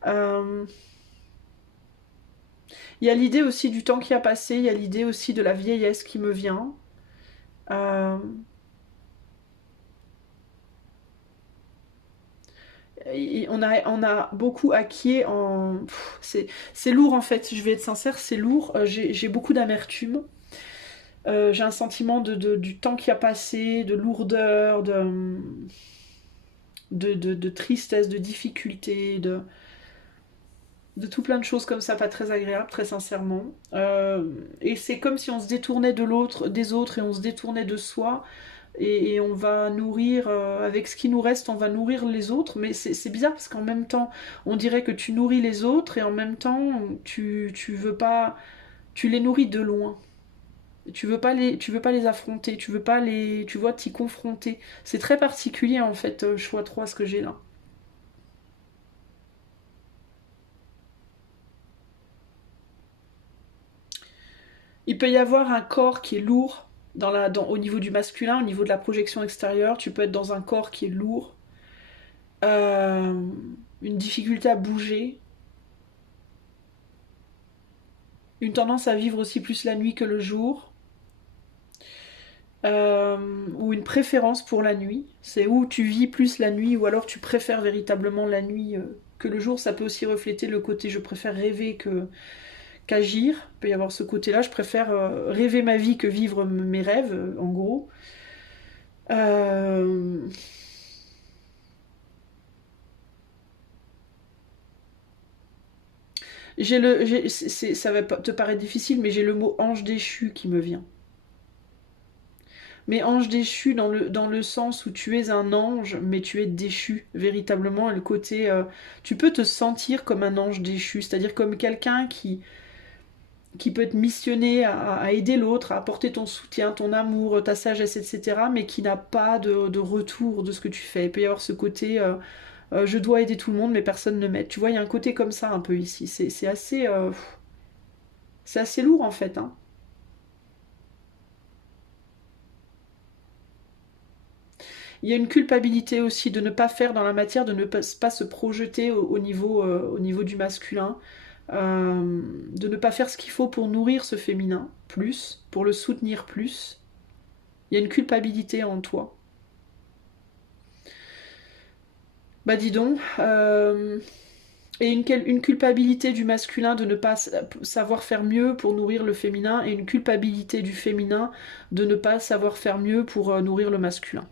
Euh, Il y a l'idée aussi du temps qui a passé, il y a l'idée aussi de la vieillesse qui me vient. Euh, on a beaucoup acquis en... C'est lourd en fait, je vais être sincère, c'est lourd. J'ai beaucoup d'amertume. J'ai un sentiment du temps qui a passé, de lourdeur, de tristesse, de difficulté, de tout plein de choses comme ça, pas très agréables, très sincèrement. Et c'est comme si on se détournait de l'autre, des autres, et on se détournait de soi, et on va nourrir, avec ce qui nous reste, on va nourrir les autres, mais c'est bizarre parce qu'en même temps, on dirait que tu nourris les autres, et en même temps, tu veux pas, tu les nourris de loin. Tu veux pas les affronter, tu veux pas les, tu vois, t'y confronter. C'est très particulier en fait, choix 3 ce que j'ai là. Il peut y avoir un corps qui est lourd au niveau du masculin, au niveau de la projection extérieure. Tu peux être dans un corps qui est lourd, euh, une difficulté à bouger, une tendance à vivre aussi plus la nuit que le jour, ou une préférence pour la nuit. C'est où tu vis plus la nuit, ou alors tu préfères véritablement la nuit que le jour. Ça peut aussi refléter le côté je préfère rêver que qu'agir. Il peut y avoir ce côté-là. Je préfère rêver ma vie que vivre mes rêves, en gros. Euh, ça va te paraître difficile, mais j'ai le mot ange déchu qui me vient. Mais ange déchu dans le sens où tu es un ange, mais tu es déchu, véritablement. Et le côté, tu peux te sentir comme un ange déchu, c'est-à-dire comme quelqu'un qui peut te missionner à aider l'autre, à apporter ton soutien, ton amour, ta sagesse, etc., mais qui n'a pas de retour de ce que tu fais. Il peut y avoir ce côté, je dois aider tout le monde, mais personne ne m'aide. Tu vois, il y a un côté comme ça un peu ici. C'est assez lourd en fait, hein. Il y a une culpabilité aussi de ne pas faire dans la matière, de ne pas se projeter au niveau du masculin, de ne pas faire ce qu'il faut pour nourrir ce féminin plus, pour le soutenir plus. Il y a une culpabilité en toi. Bah dis donc, et une culpabilité du masculin de ne pas savoir faire mieux pour nourrir le féminin, et une culpabilité du féminin de ne pas savoir faire mieux pour nourrir le masculin.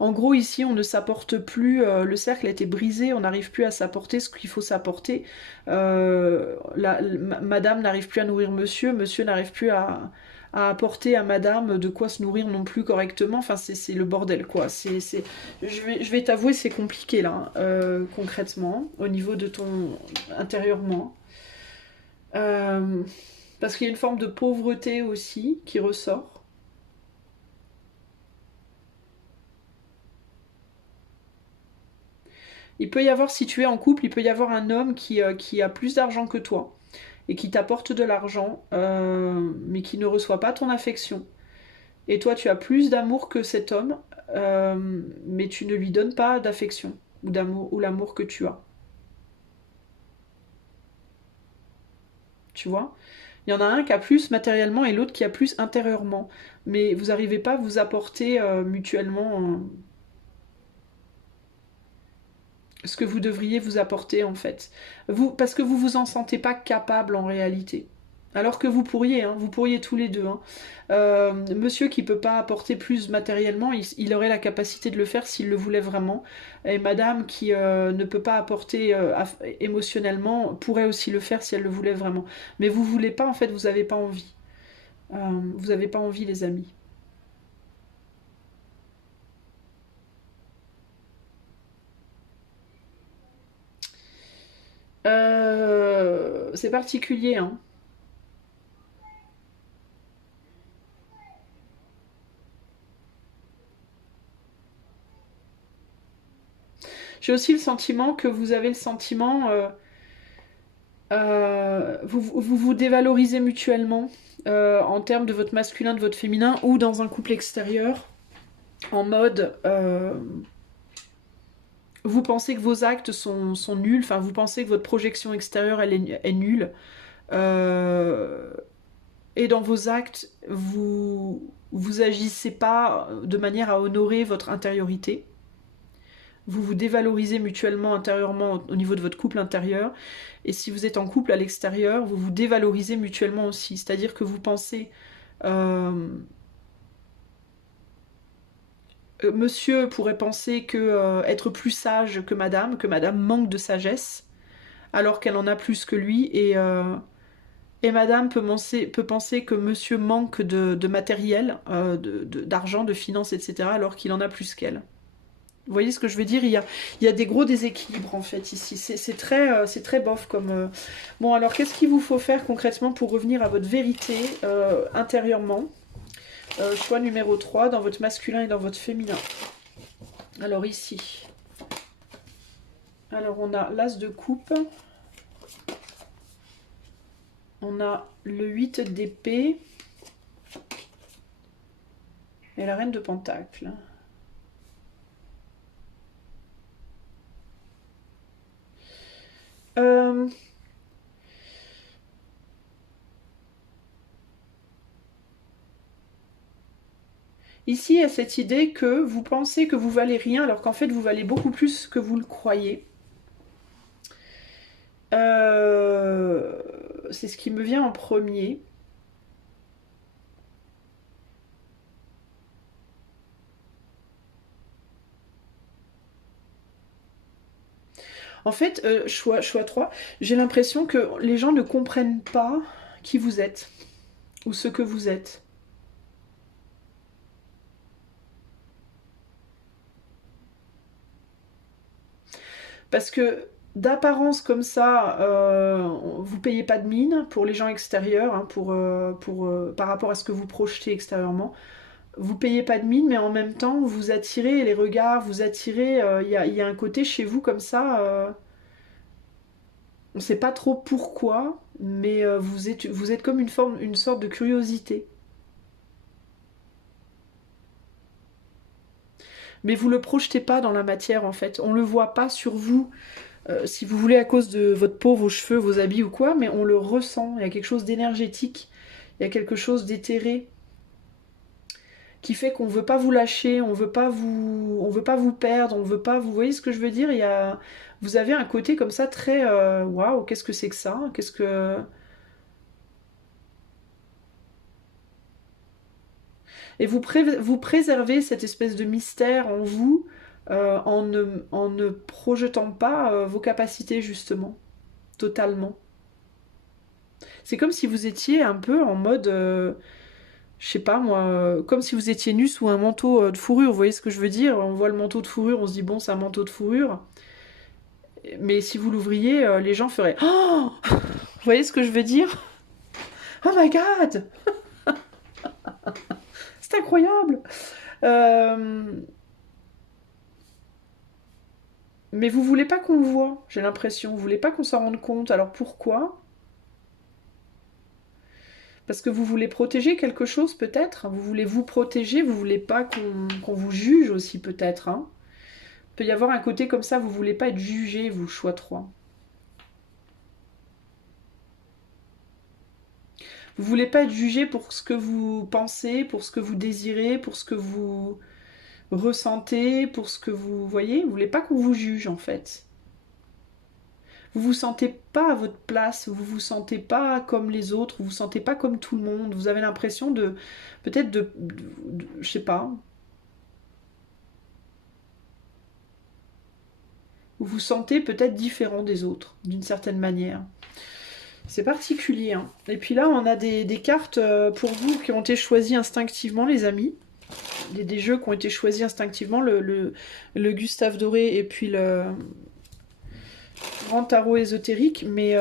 En gros, ici, on ne s'apporte plus, le cercle a été brisé, on n'arrive plus à s'apporter ce qu'il faut s'apporter. Madame n'arrive plus à nourrir monsieur, monsieur n'arrive plus à apporter à madame de quoi se nourrir non plus correctement. Enfin, c'est le bordel, quoi. Je vais t'avouer, c'est compliqué, là, concrètement, au niveau de ton... intérieurement. Parce qu'il y a une forme de pauvreté aussi qui ressort. Il peut y avoir, si tu es en couple, il peut y avoir un homme qui a plus d'argent que toi et qui t'apporte de l'argent, mais qui ne reçoit pas ton affection. Et toi, tu as plus d'amour que cet homme, mais tu ne lui donnes pas d'affection ou d'amour ou l'amour que tu as. Tu vois? Il y en a un qui a plus matériellement et l'autre qui a plus intérieurement. Mais vous n'arrivez pas à vous apporter mutuellement ce que vous devriez vous apporter en fait. Parce que vous vous en sentez pas capable en réalité. Alors que vous pourriez tous les deux. Hein. Monsieur qui peut pas apporter plus matériellement, il aurait la capacité de le faire s'il le voulait vraiment. Et madame qui ne peut pas apporter émotionnellement pourrait aussi le faire si elle le voulait vraiment. Mais vous voulez pas en fait, vous avez pas envie. Vous avez pas envie les amis. C'est particulier, hein. J'ai aussi le sentiment que vous avez le sentiment, vous dévalorisez mutuellement en termes de votre masculin, de votre féminin, ou dans un couple extérieur, en mode, vous pensez que vos actes sont nuls, enfin vous pensez que votre projection extérieure est nulle, euh, et dans vos actes, vous agissez pas de manière à honorer votre intériorité. Vous vous dévalorisez mutuellement intérieurement au niveau de votre couple intérieur. Et si vous êtes en couple à l'extérieur, vous vous dévalorisez mutuellement aussi. C'est-à-dire que vous pensez... euh, monsieur pourrait penser que être plus sage que madame manque de sagesse, alors qu'elle en a plus que lui. Et madame peut penser que monsieur manque de matériel, d'argent, de finances, etc., alors qu'il en a plus qu'elle. Vous voyez ce que je veux dire, il y a des gros déséquilibres en fait ici. C'est très bof comme... Bon alors qu'est-ce qu'il vous faut faire concrètement pour revenir à votre vérité intérieurement? Choix numéro 3 dans votre masculin et dans votre féminin. Alors ici. Alors on a l'as de coupe. On a le 8 d'épée. Et la reine de pentacle. Ici, il y a cette idée que vous pensez que vous valez rien alors qu'en fait vous valez beaucoup plus que vous le croyez. C'est ce qui me vient en premier. En fait, choix 3, j'ai l'impression que les gens ne comprennent pas qui vous êtes ou ce que vous êtes. Parce que d'apparence comme ça, vous payez pas de mine pour les gens extérieurs, hein, par rapport à ce que vous projetez extérieurement. Vous payez pas de mine, mais en même temps, vous attirez les regards, vous attirez. Y a un côté chez vous comme ça. On ne sait pas trop pourquoi, mais vous êtes comme une sorte de curiosité. mais vous le projetez pas dans la matière en fait. On le voit pas sur vous, si vous voulez, à cause de votre peau, vos cheveux, vos habits ou quoi, mais on le ressent. Il y a quelque chose d'énergétique, il y a quelque chose d'éthéré qui fait qu'on veut pas vous lâcher, on veut pas vous perdre, on veut pas vous voyez ce que je veux dire, vous avez un côté comme ça très waouh, qu'est-ce que c'est que ça? Qu'est-ce que et vous préservez cette espèce de mystère en vous en ne projetant pas vos capacités justement, totalement. C'est comme si vous étiez un peu en mode je sais pas moi, comme si vous étiez nu sous un manteau de fourrure, vous voyez ce que je veux dire? On voit le manteau de fourrure, on se dit bon, c'est un manteau de fourrure. Mais si vous l'ouvriez, les gens feraient oh, vous voyez ce que je veux dire? Oh my god! C'est incroyable! Euh, Mais vous voulez pas qu'on le voit, j'ai l'impression. Vous voulez pas qu'on s'en rende compte. Alors pourquoi? Parce que vous voulez protéger quelque chose peut-être? Vous voulez vous protéger, vous voulez pas qu'on vous juge aussi peut-être, hein? Il peut y avoir un côté comme ça, vous voulez pas être jugé, vous, choix 3. Vous voulez pas être jugé pour ce que vous pensez, pour ce que vous désirez, pour ce que vous ressentez, pour ce que vous voyez. Vous voulez pas qu'on vous juge en fait. Vous vous sentez pas à votre place, vous vous sentez pas comme les autres, vous vous sentez pas comme tout le monde. Vous avez l'impression de peut-être je sais pas. Vous vous sentez peut-être différent des autres d'une certaine manière. C'est particulier, hein. Et puis là, on a des cartes pour vous qui ont été choisies instinctivement, les amis. Des jeux qui ont été choisis instinctivement, le Gustave Doré et puis le grand tarot ésotérique, mais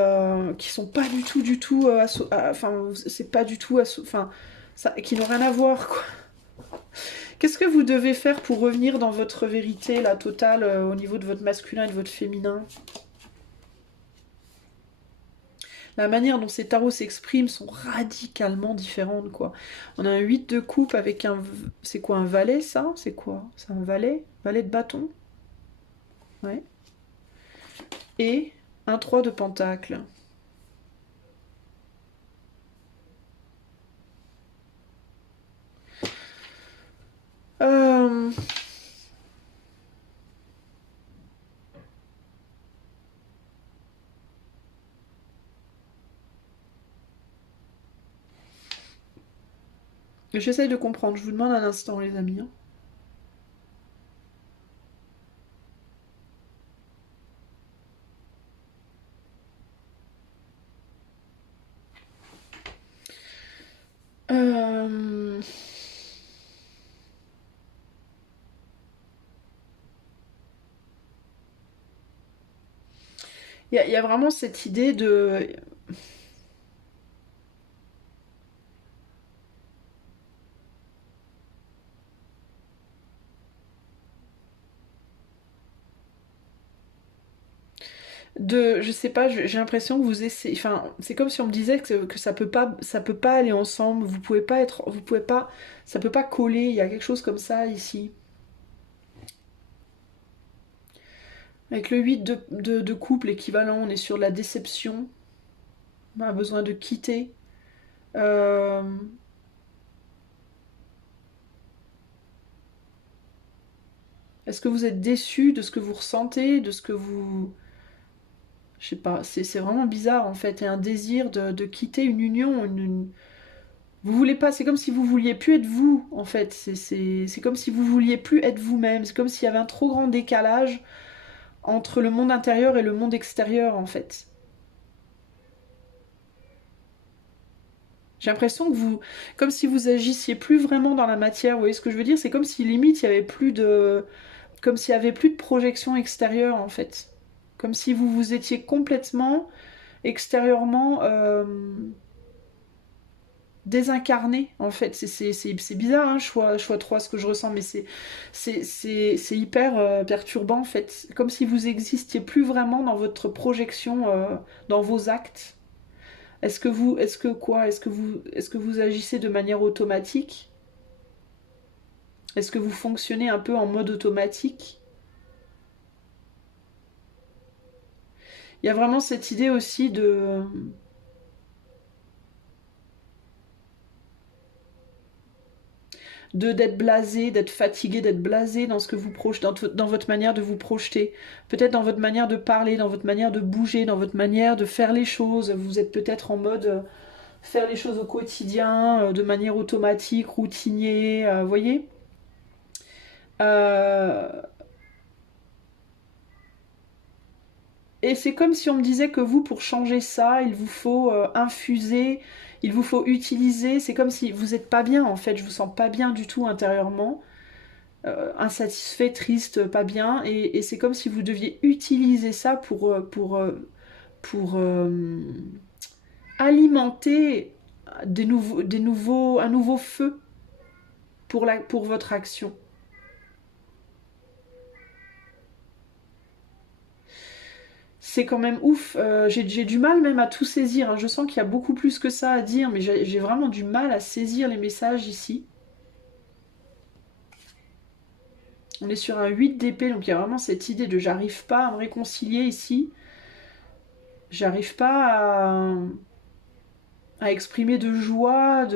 qui sont pas du tout, enfin, c'est pas du tout, enfin, ça, qui n'ont rien à voir, quoi. Qu'est-ce que vous devez faire pour revenir dans votre vérité, la totale, au niveau de votre masculin et de votre féminin? La manière dont ces tarots s'expriment sont radicalement différentes, quoi. On a un 8 de coupe avec un... C'est quoi, un valet, ça? C'est quoi? C'est un valet? Valet de bâton? Ouais. Et un 3 de pentacle. Euh... J'essaye de comprendre, je vous demande un instant, les amis, hein. Euh... Il y a vraiment cette idée je sais pas, j'ai l'impression que vous essayez, enfin, c'est comme si on me disait que ça peut pas aller ensemble, vous pouvez pas, ça peut pas coller, il y a quelque chose comme ça ici. Avec le 8 de couple équivalent, on est sur la déception, on a besoin de quitter. Euh, Est-ce que vous êtes déçu de ce que vous ressentez, de ce que vous... Je sais pas, c'est vraiment bizarre en fait, et un désir de quitter une union, vous voulez pas, c'est comme si vous vouliez plus être vous en fait, c'est comme si vous vouliez plus être vous-même, c'est comme s'il y avait un trop grand décalage entre le monde intérieur et le monde extérieur en fait. J'ai l'impression que vous, comme si vous agissiez plus vraiment dans la matière, vous voyez ce que je veux dire? C'est comme si limite il y avait plus de, comme s'il y avait plus de projection extérieure en fait, comme si vous vous étiez complètement extérieurement désincarné en fait. C'est bizarre, hein, choix 3 ce que je ressens, mais c'est hyper perturbant en fait. Comme si vous existiez plus vraiment dans votre projection, dans vos actes. Est-ce que vous agissez de manière automatique? Est-ce que vous fonctionnez un peu en mode automatique? Il y a vraiment cette idée aussi d'être blasé, d'être fatigué, d'être blasé dans ce que vous projetez, dans votre manière de vous projeter, peut-être dans votre manière de parler, dans votre manière de bouger, dans votre manière de faire les choses. Vous êtes peut-être en mode faire les choses au quotidien, de manière automatique, routinier, vous voyez. Euh, Et c'est comme si on me disait que vous, pour changer ça, il vous faut infuser, il vous faut utiliser. C'est comme si vous n'êtes pas bien en fait. Je vous sens pas bien du tout intérieurement, insatisfait, triste, pas bien. Et c'est comme si vous deviez utiliser ça pour alimenter un nouveau feu pour votre action. C'est quand même ouf. J'ai du mal même à tout saisir, hein. Je sens qu'il y a beaucoup plus que ça à dire, mais j'ai vraiment du mal à saisir les messages ici. On est sur un 8 d'épée, donc il y a vraiment cette idée de j'arrive pas à me réconcilier ici. J'arrive pas à exprimer de joie,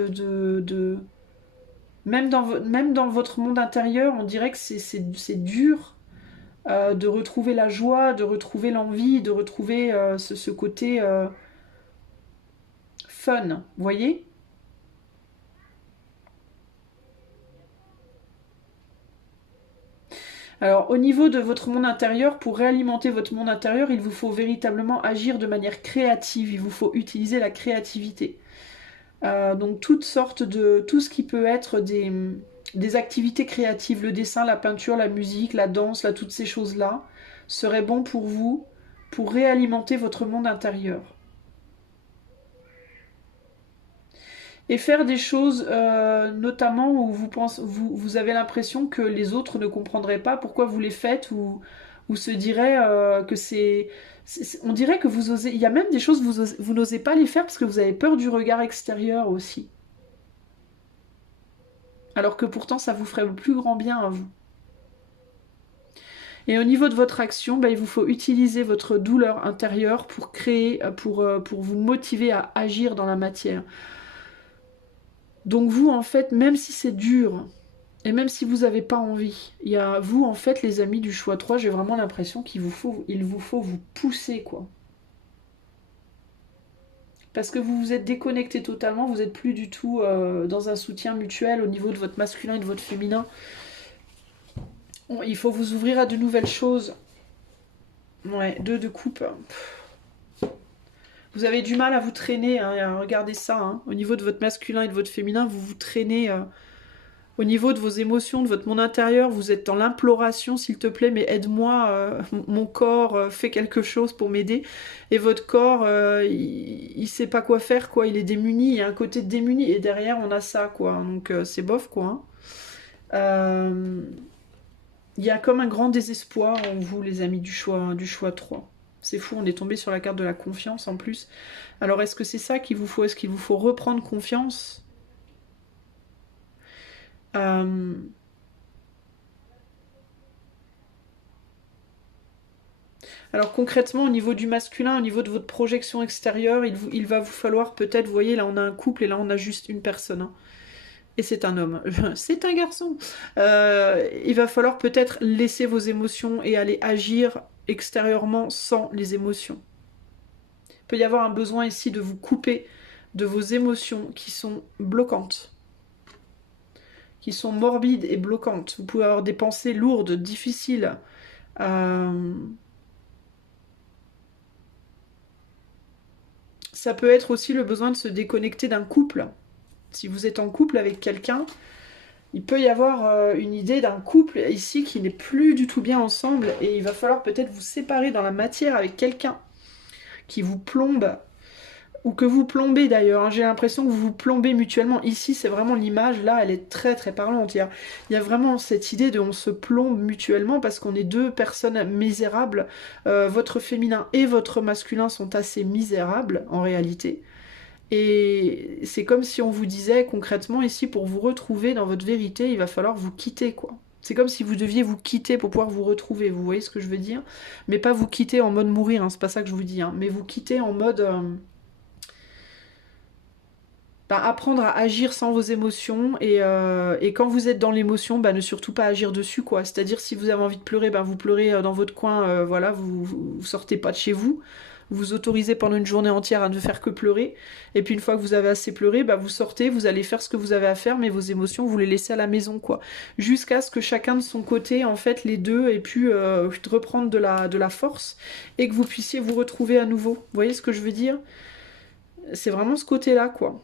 même dans votre monde intérieur, on dirait que c'est dur de retrouver la joie, de retrouver l'envie, de retrouver ce côté fun, vous voyez? Alors, au niveau de votre monde intérieur, pour réalimenter votre monde intérieur, il vous faut véritablement agir de manière créative. Il vous faut utiliser la créativité. Donc, tout ce qui peut être des activités créatives, le dessin, la peinture, la musique, la danse, là, toutes ces choses-là, seraient bons pour vous pour réalimenter votre monde intérieur. Et faire des choses notamment où vous avez l'impression que les autres ne comprendraient pas pourquoi vous les faites ou se diraient que on dirait que vous osez. Il y a même des choses que vous n'osez pas les faire parce que vous avez peur du regard extérieur aussi. Alors que pourtant ça vous ferait le plus grand bien à vous. Et au niveau de votre action, il vous faut utiliser votre douleur intérieure pour créer, pour vous motiver à agir dans la matière. Donc vous, en fait, même si c'est dur, et même si vous n'avez pas envie, il y a vous, en fait, les amis du choix 3, j'ai vraiment l'impression il vous faut vous pousser, quoi. Parce que vous vous êtes déconnecté totalement, vous n'êtes plus du tout dans un soutien mutuel au niveau de votre masculin et de votre féminin. Bon, il faut vous ouvrir à de nouvelles choses. Ouais, 2 de coupe. Vous avez du mal à vous traîner, hein, regardez ça. Hein. Au niveau de votre masculin et de votre féminin, vous vous traînez. Au niveau de vos émotions, de votre monde intérieur, vous êtes dans l'imploration, s'il te plaît, mais aide-moi, mon corps fait quelque chose pour m'aider. Et votre corps, il sait pas quoi faire, quoi. Il est démuni, il y a un côté démuni. Et derrière, on a ça, quoi. Donc c'est bof, quoi. Hein. Il y a comme un grand désespoir en vous, les amis du choix 3. C'est fou, on est tombé sur la carte de la confiance en plus. Alors est-ce que c'est ça qu'il vous faut? Est-ce qu'il vous faut reprendre confiance? Alors concrètement, au niveau du masculin, au niveau de votre projection extérieure, il va vous falloir peut-être, vous voyez, là on a un couple et là on a juste une personne. Hein. Et c'est un homme, c'est un garçon. Il va falloir peut-être laisser vos émotions et aller agir extérieurement sans les émotions. Il peut y avoir un besoin ici de vous couper de vos émotions qui sont bloquantes, qui sont morbides et bloquantes. Vous pouvez avoir des pensées lourdes, difficiles. Ça peut être aussi le besoin de se déconnecter d'un couple. Si vous êtes en couple avec quelqu'un, il peut y avoir une idée d'un couple ici qui n'est plus du tout bien ensemble et il va falloir peut-être vous séparer dans la matière avec quelqu'un qui vous plombe ou que vous plombez d'ailleurs. Hein. J'ai l'impression que vous vous plombez mutuellement. Ici, c'est vraiment l'image, là, elle est très très parlante. Il y a vraiment cette idée de on se plombe mutuellement parce qu'on est 2 personnes misérables. Votre féminin et votre masculin sont assez misérables en réalité. Et c'est comme si on vous disait concrètement ici, pour vous retrouver dans votre vérité, il va falloir vous quitter, quoi. C'est comme si vous deviez vous quitter pour pouvoir vous retrouver, vous voyez ce que je veux dire? Mais pas vous quitter en mode mourir, hein, c'est pas ça que je vous dis, hein, mais vous quitter en mode... apprendre à agir sans vos émotions et quand vous êtes dans l'émotion, ne surtout pas agir dessus, quoi. C'est-à-dire si vous avez envie de pleurer, vous pleurez dans votre coin, voilà, vous sortez pas de chez vous. Vous autorisez pendant une journée entière à ne faire que pleurer. Et puis une fois que vous avez assez pleuré, vous sortez, vous allez faire ce que vous avez à faire, mais vos émotions, vous les laissez à la maison, quoi. Jusqu'à ce que chacun de son côté, en fait, les deux aient pu reprendre de la force et que vous puissiez vous retrouver à nouveau. Vous voyez ce que je veux dire? C'est vraiment ce côté-là, quoi.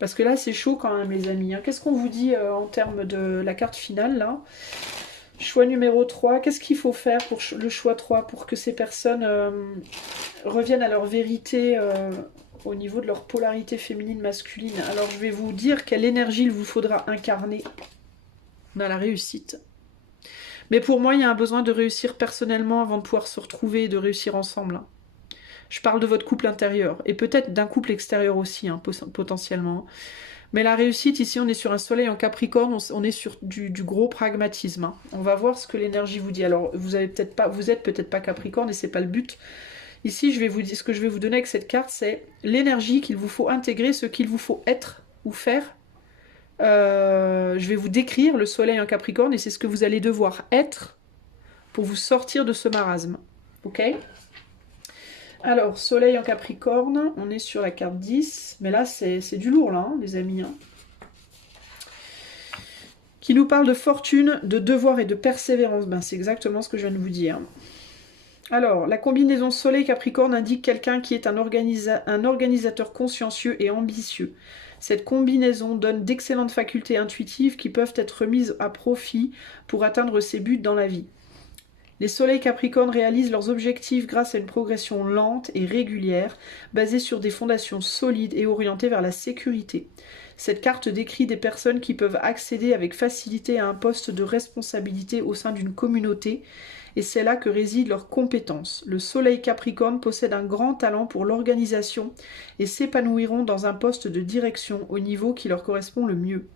Parce que là, c'est chaud quand même, les amis, hein. Qu'est-ce qu'on vous dit en termes de la carte finale, là? Choix numéro 3. Qu'est-ce qu'il faut faire pour le choix 3 pour que ces personnes reviennent à leur vérité au niveau de leur polarité féminine-masculine? Alors, je vais vous dire quelle énergie il vous faudra incarner dans la réussite. Mais pour moi, il y a un besoin de réussir personnellement avant de pouvoir se retrouver et de réussir ensemble, hein. Je parle de votre couple intérieur, et peut-être d'un couple extérieur aussi, hein, potentiellement. Mais la réussite, ici, on est sur un soleil en Capricorne, on est sur du gros pragmatisme, hein. On va voir ce que l'énergie vous dit. Alors, vous êtes peut-être pas Capricorne, et c'est pas le but. Ici, je vais vous dire, ce que je vais vous donner avec cette carte, c'est l'énergie qu'il vous faut intégrer, ce qu'il vous faut être ou faire. Je vais vous décrire le soleil en Capricorne, et c'est ce que vous allez devoir être pour vous sortir de ce marasme. Ok ? Alors, soleil en Capricorne, on est sur la carte 10, mais là c'est du lourd là, hein, les amis. Hein. Qui nous parle de fortune, de devoir et de persévérance. C'est exactement ce que je viens de vous dire. Alors, la combinaison soleil Capricorne indique quelqu'un qui est un organisateur consciencieux et ambitieux. Cette combinaison donne d'excellentes facultés intuitives qui peuvent être remises à profit pour atteindre ses buts dans la vie. Les soleils Capricorne réalisent leurs objectifs grâce à une progression lente et régulière, basée sur des fondations solides et orientées vers la sécurité. Cette carte décrit des personnes qui peuvent accéder avec facilité à un poste de responsabilité au sein d'une communauté, et c'est là que résident leurs compétences. Le soleil Capricorne possède un grand talent pour l'organisation et s'épanouiront dans un poste de direction au niveau qui leur correspond le mieux.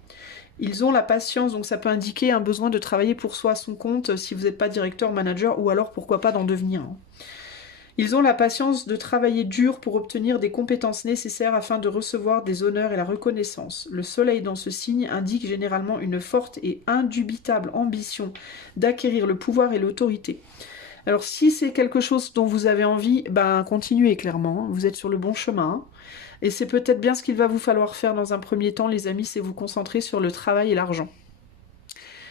Ils ont la patience, donc ça peut indiquer un besoin de travailler pour soi à son compte si vous n'êtes pas directeur, manager, ou alors pourquoi pas d'en devenir. Ils ont la patience de travailler dur pour obtenir des compétences nécessaires afin de recevoir des honneurs et la reconnaissance. Le soleil dans ce signe indique généralement une forte et indubitable ambition d'acquérir le pouvoir et l'autorité. Alors si c'est quelque chose dont vous avez envie, continuez clairement, vous êtes sur le bon chemin. Et c'est peut-être bien ce qu'il va vous falloir faire dans un premier temps, les amis, c'est vous concentrer sur le travail et l'argent.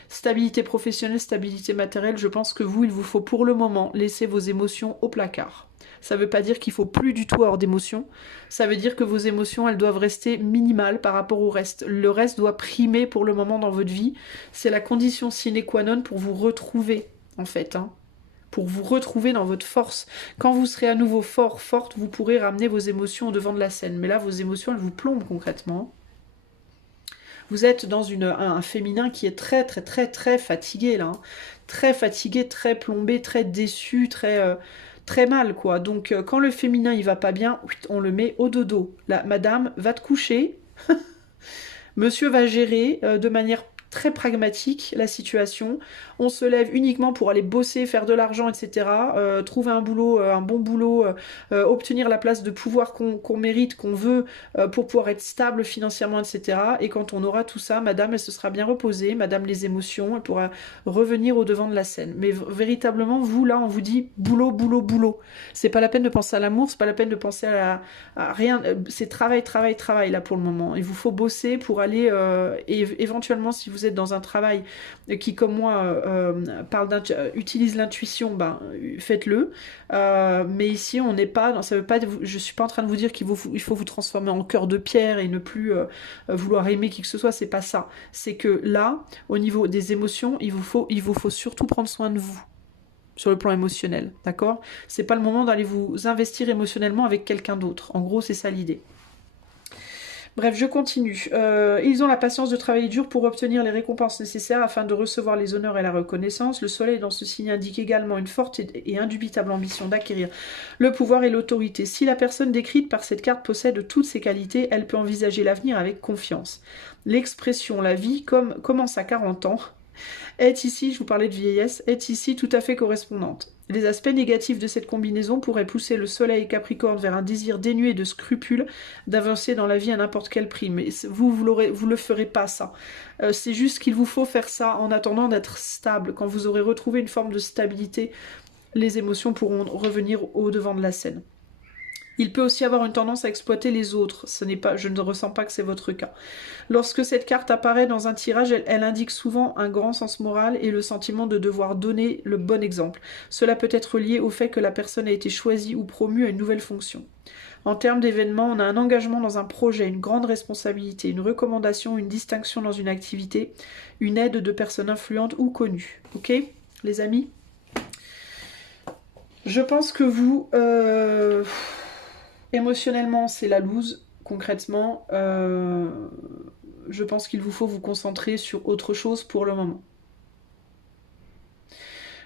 Stabilité professionnelle, stabilité matérielle, je pense que il vous faut pour le moment laisser vos émotions au placard. Ça ne veut pas dire qu'il faut plus du tout avoir d'émotions, ça veut dire que vos émotions, elles doivent rester minimales par rapport au reste. Le reste doit primer pour le moment dans votre vie. C'est la condition sine qua non pour vous retrouver, en fait, hein. Pour vous retrouver dans votre force. Quand vous serez à nouveau fort, forte, vous pourrez ramener vos émotions au devant de la scène. Mais là, vos émotions, elles vous plombent concrètement. Vous êtes dans un féminin qui est très, très, très, très fatigué, là. Hein. Très fatigué, très plombé, très déçu, très, très mal, quoi. Donc, quand le féminin, il va pas bien, on le met au dodo. Là, madame, va te coucher. Monsieur va gérer de manière très pragmatique la situation. On se lève uniquement pour aller bosser, faire de l'argent, etc. Trouver un boulot, un bon boulot, obtenir la place de pouvoir qu'on mérite, qu'on veut, pour pouvoir être stable financièrement, etc. Et quand on aura tout ça, madame, elle se sera bien reposée, madame les émotions, elle pourra revenir au devant de la scène. Mais véritablement, vous, là, on vous dit boulot, boulot, boulot. C'est pas la peine de penser à l'amour, c'est pas la peine de penser à rien. C'est travail, travail, travail, là, pour le moment. Il vous faut bosser pour aller, et éventuellement, si vous êtes dans un travail qui, comme moi, utilise l'intuition, faites-le. Mais ici, on n'est pas, ça veut pas, je suis pas en train de vous dire qu'il faut vous transformer en cœur de pierre et ne plus vouloir aimer qui que ce soit. C'est pas ça. C'est que là, au niveau des émotions, il vous faut surtout prendre soin de vous sur le plan émotionnel, d'accord? C'est pas le moment d'aller vous investir émotionnellement avec quelqu'un d'autre. En gros, c'est ça l'idée. Bref, je continue. Ils ont la patience de travailler dur pour obtenir les récompenses nécessaires afin de recevoir les honneurs et la reconnaissance. Le soleil dans ce signe indique également une forte et indubitable ambition d'acquérir le pouvoir et l'autorité. Si la personne décrite par cette carte possède toutes ces qualités, elle peut envisager l'avenir avec confiance. L'expression "la vie commence à 40 ans" est ici, je vous parlais de vieillesse, est ici tout à fait correspondante. Les aspects négatifs de cette combinaison pourraient pousser le soleil Capricorne vers un désir dénué de scrupules d'avancer dans la vie à n'importe quel prix. Mais vous le ferez pas, ça. C'est juste qu'il vous faut faire ça en attendant d'être stable. Quand vous aurez retrouvé une forme de stabilité, les émotions pourront revenir au devant de la scène. Il peut aussi avoir une tendance à exploiter les autres. Je ne ressens pas que c'est votre cas. Lorsque cette carte apparaît dans un tirage, elle indique souvent un grand sens moral et le sentiment de devoir donner le bon exemple. Cela peut être lié au fait que la personne a été choisie ou promue à une nouvelle fonction. En termes d'événements, on a un engagement dans un projet, une grande responsabilité, une recommandation, une distinction dans une activité, une aide de personnes influentes ou connues. Ok, les amis? Je pense que vous... émotionnellement, c'est la loose, concrètement. Je pense qu'il vous faut vous concentrer sur autre chose pour le moment.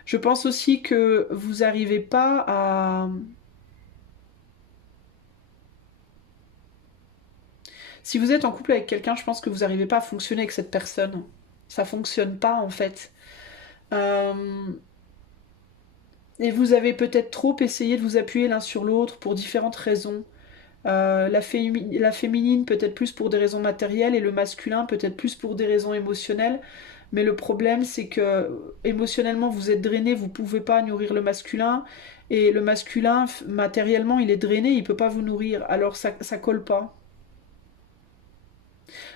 Je pense aussi que vous n'arrivez pas à... Si vous êtes en couple avec quelqu'un, je pense que vous n'arrivez pas à fonctionner avec cette personne. Ça fonctionne pas, en fait. Et vous avez peut-être trop essayé de vous appuyer l'un sur l'autre pour différentes raisons. La féminine peut-être plus pour des raisons matérielles et le masculin peut-être plus pour des raisons émotionnelles. Mais le problème, c'est que émotionnellement, vous êtes drainé, vous ne pouvez pas nourrir le masculin. Et le masculin, matériellement, il est drainé, il ne peut pas vous nourrir. Alors ça colle pas.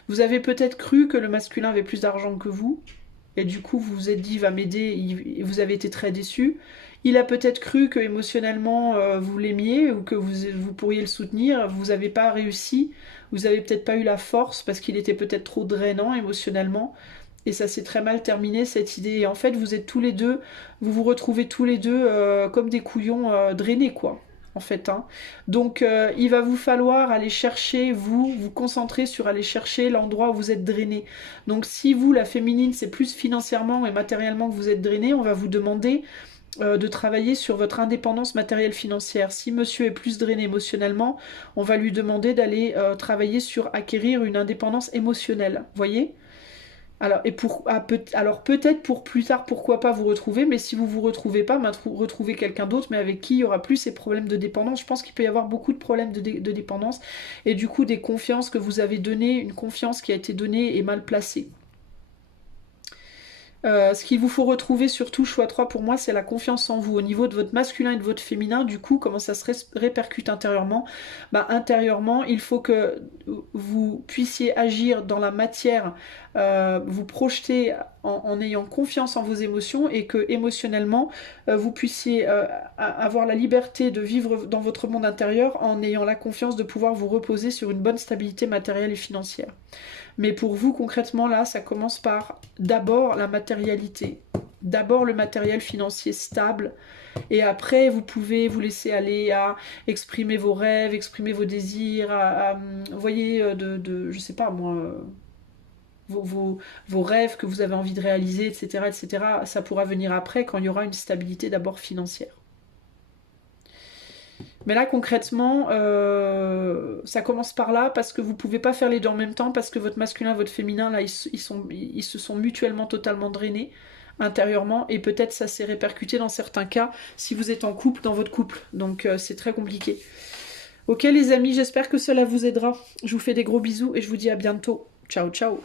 Vous avez peut-être cru que le masculin avait plus d'argent que vous. Et du coup, vous vous êtes dit, il va m'aider, et vous avez été très déçu. Il a peut-être cru que émotionnellement vous l'aimiez ou que vous pourriez le soutenir. Vous n'avez pas réussi. Vous n'avez peut-être pas eu la force parce qu'il était peut-être trop drainant émotionnellement. Et ça s'est très mal terminé, cette idée. Et en fait, vous êtes tous les deux, vous vous retrouvez tous les deux comme des couillons drainés, quoi. En fait, hein. Donc il va vous falloir aller chercher, vous concentrer sur aller chercher l'endroit où vous êtes drainé. Donc si vous, la féminine, c'est plus financièrement et matériellement que vous êtes drainé, on va vous demander de travailler sur votre indépendance matérielle financière. Si monsieur est plus drainé émotionnellement, on va lui demander d'aller travailler sur acquérir une indépendance émotionnelle. Voyez ? Alors, alors peut-être pour plus tard, pourquoi pas vous retrouver, mais si vous vous retrouvez pas, retrouvez quelqu'un d'autre, mais avec qui il y aura plus ces problèmes de dépendance. Je pense qu'il peut y avoir beaucoup de problèmes de dépendance, et du coup des confiances que vous avez données, une confiance qui a été donnée et mal placée. Ce qu'il vous faut retrouver surtout, choix 3 pour moi, c'est la confiance en vous. Au niveau de votre masculin et de votre féminin, du coup, comment ça se répercute intérieurement? Intérieurement, il faut que vous puissiez agir dans la matière, vous projeter en ayant confiance en vos émotions et que émotionnellement, vous puissiez avoir la liberté de vivre dans votre monde intérieur en ayant la confiance de pouvoir vous reposer sur une bonne stabilité matérielle et financière. Mais pour vous, concrètement, là, ça commence par d'abord la matérialité. D'abord le matériel financier stable. Et après, vous pouvez vous laisser aller à exprimer vos rêves, exprimer vos désirs, vous voyez, je sais pas moi, vos rêves que vous avez envie de réaliser, etc., etc. Ça pourra venir après quand il y aura une stabilité d'abord financière. Mais là, concrètement, ça commence par là parce que vous ne pouvez pas faire les deux en même temps parce que votre masculin et votre féminin, là, ils se sont mutuellement totalement drainés intérieurement et peut-être ça s'est répercuté dans certains cas si vous êtes en couple, dans votre couple. Donc, c'est très compliqué. Ok, les amis, j'espère que cela vous aidera. Je vous fais des gros bisous et je vous dis à bientôt. Ciao, ciao.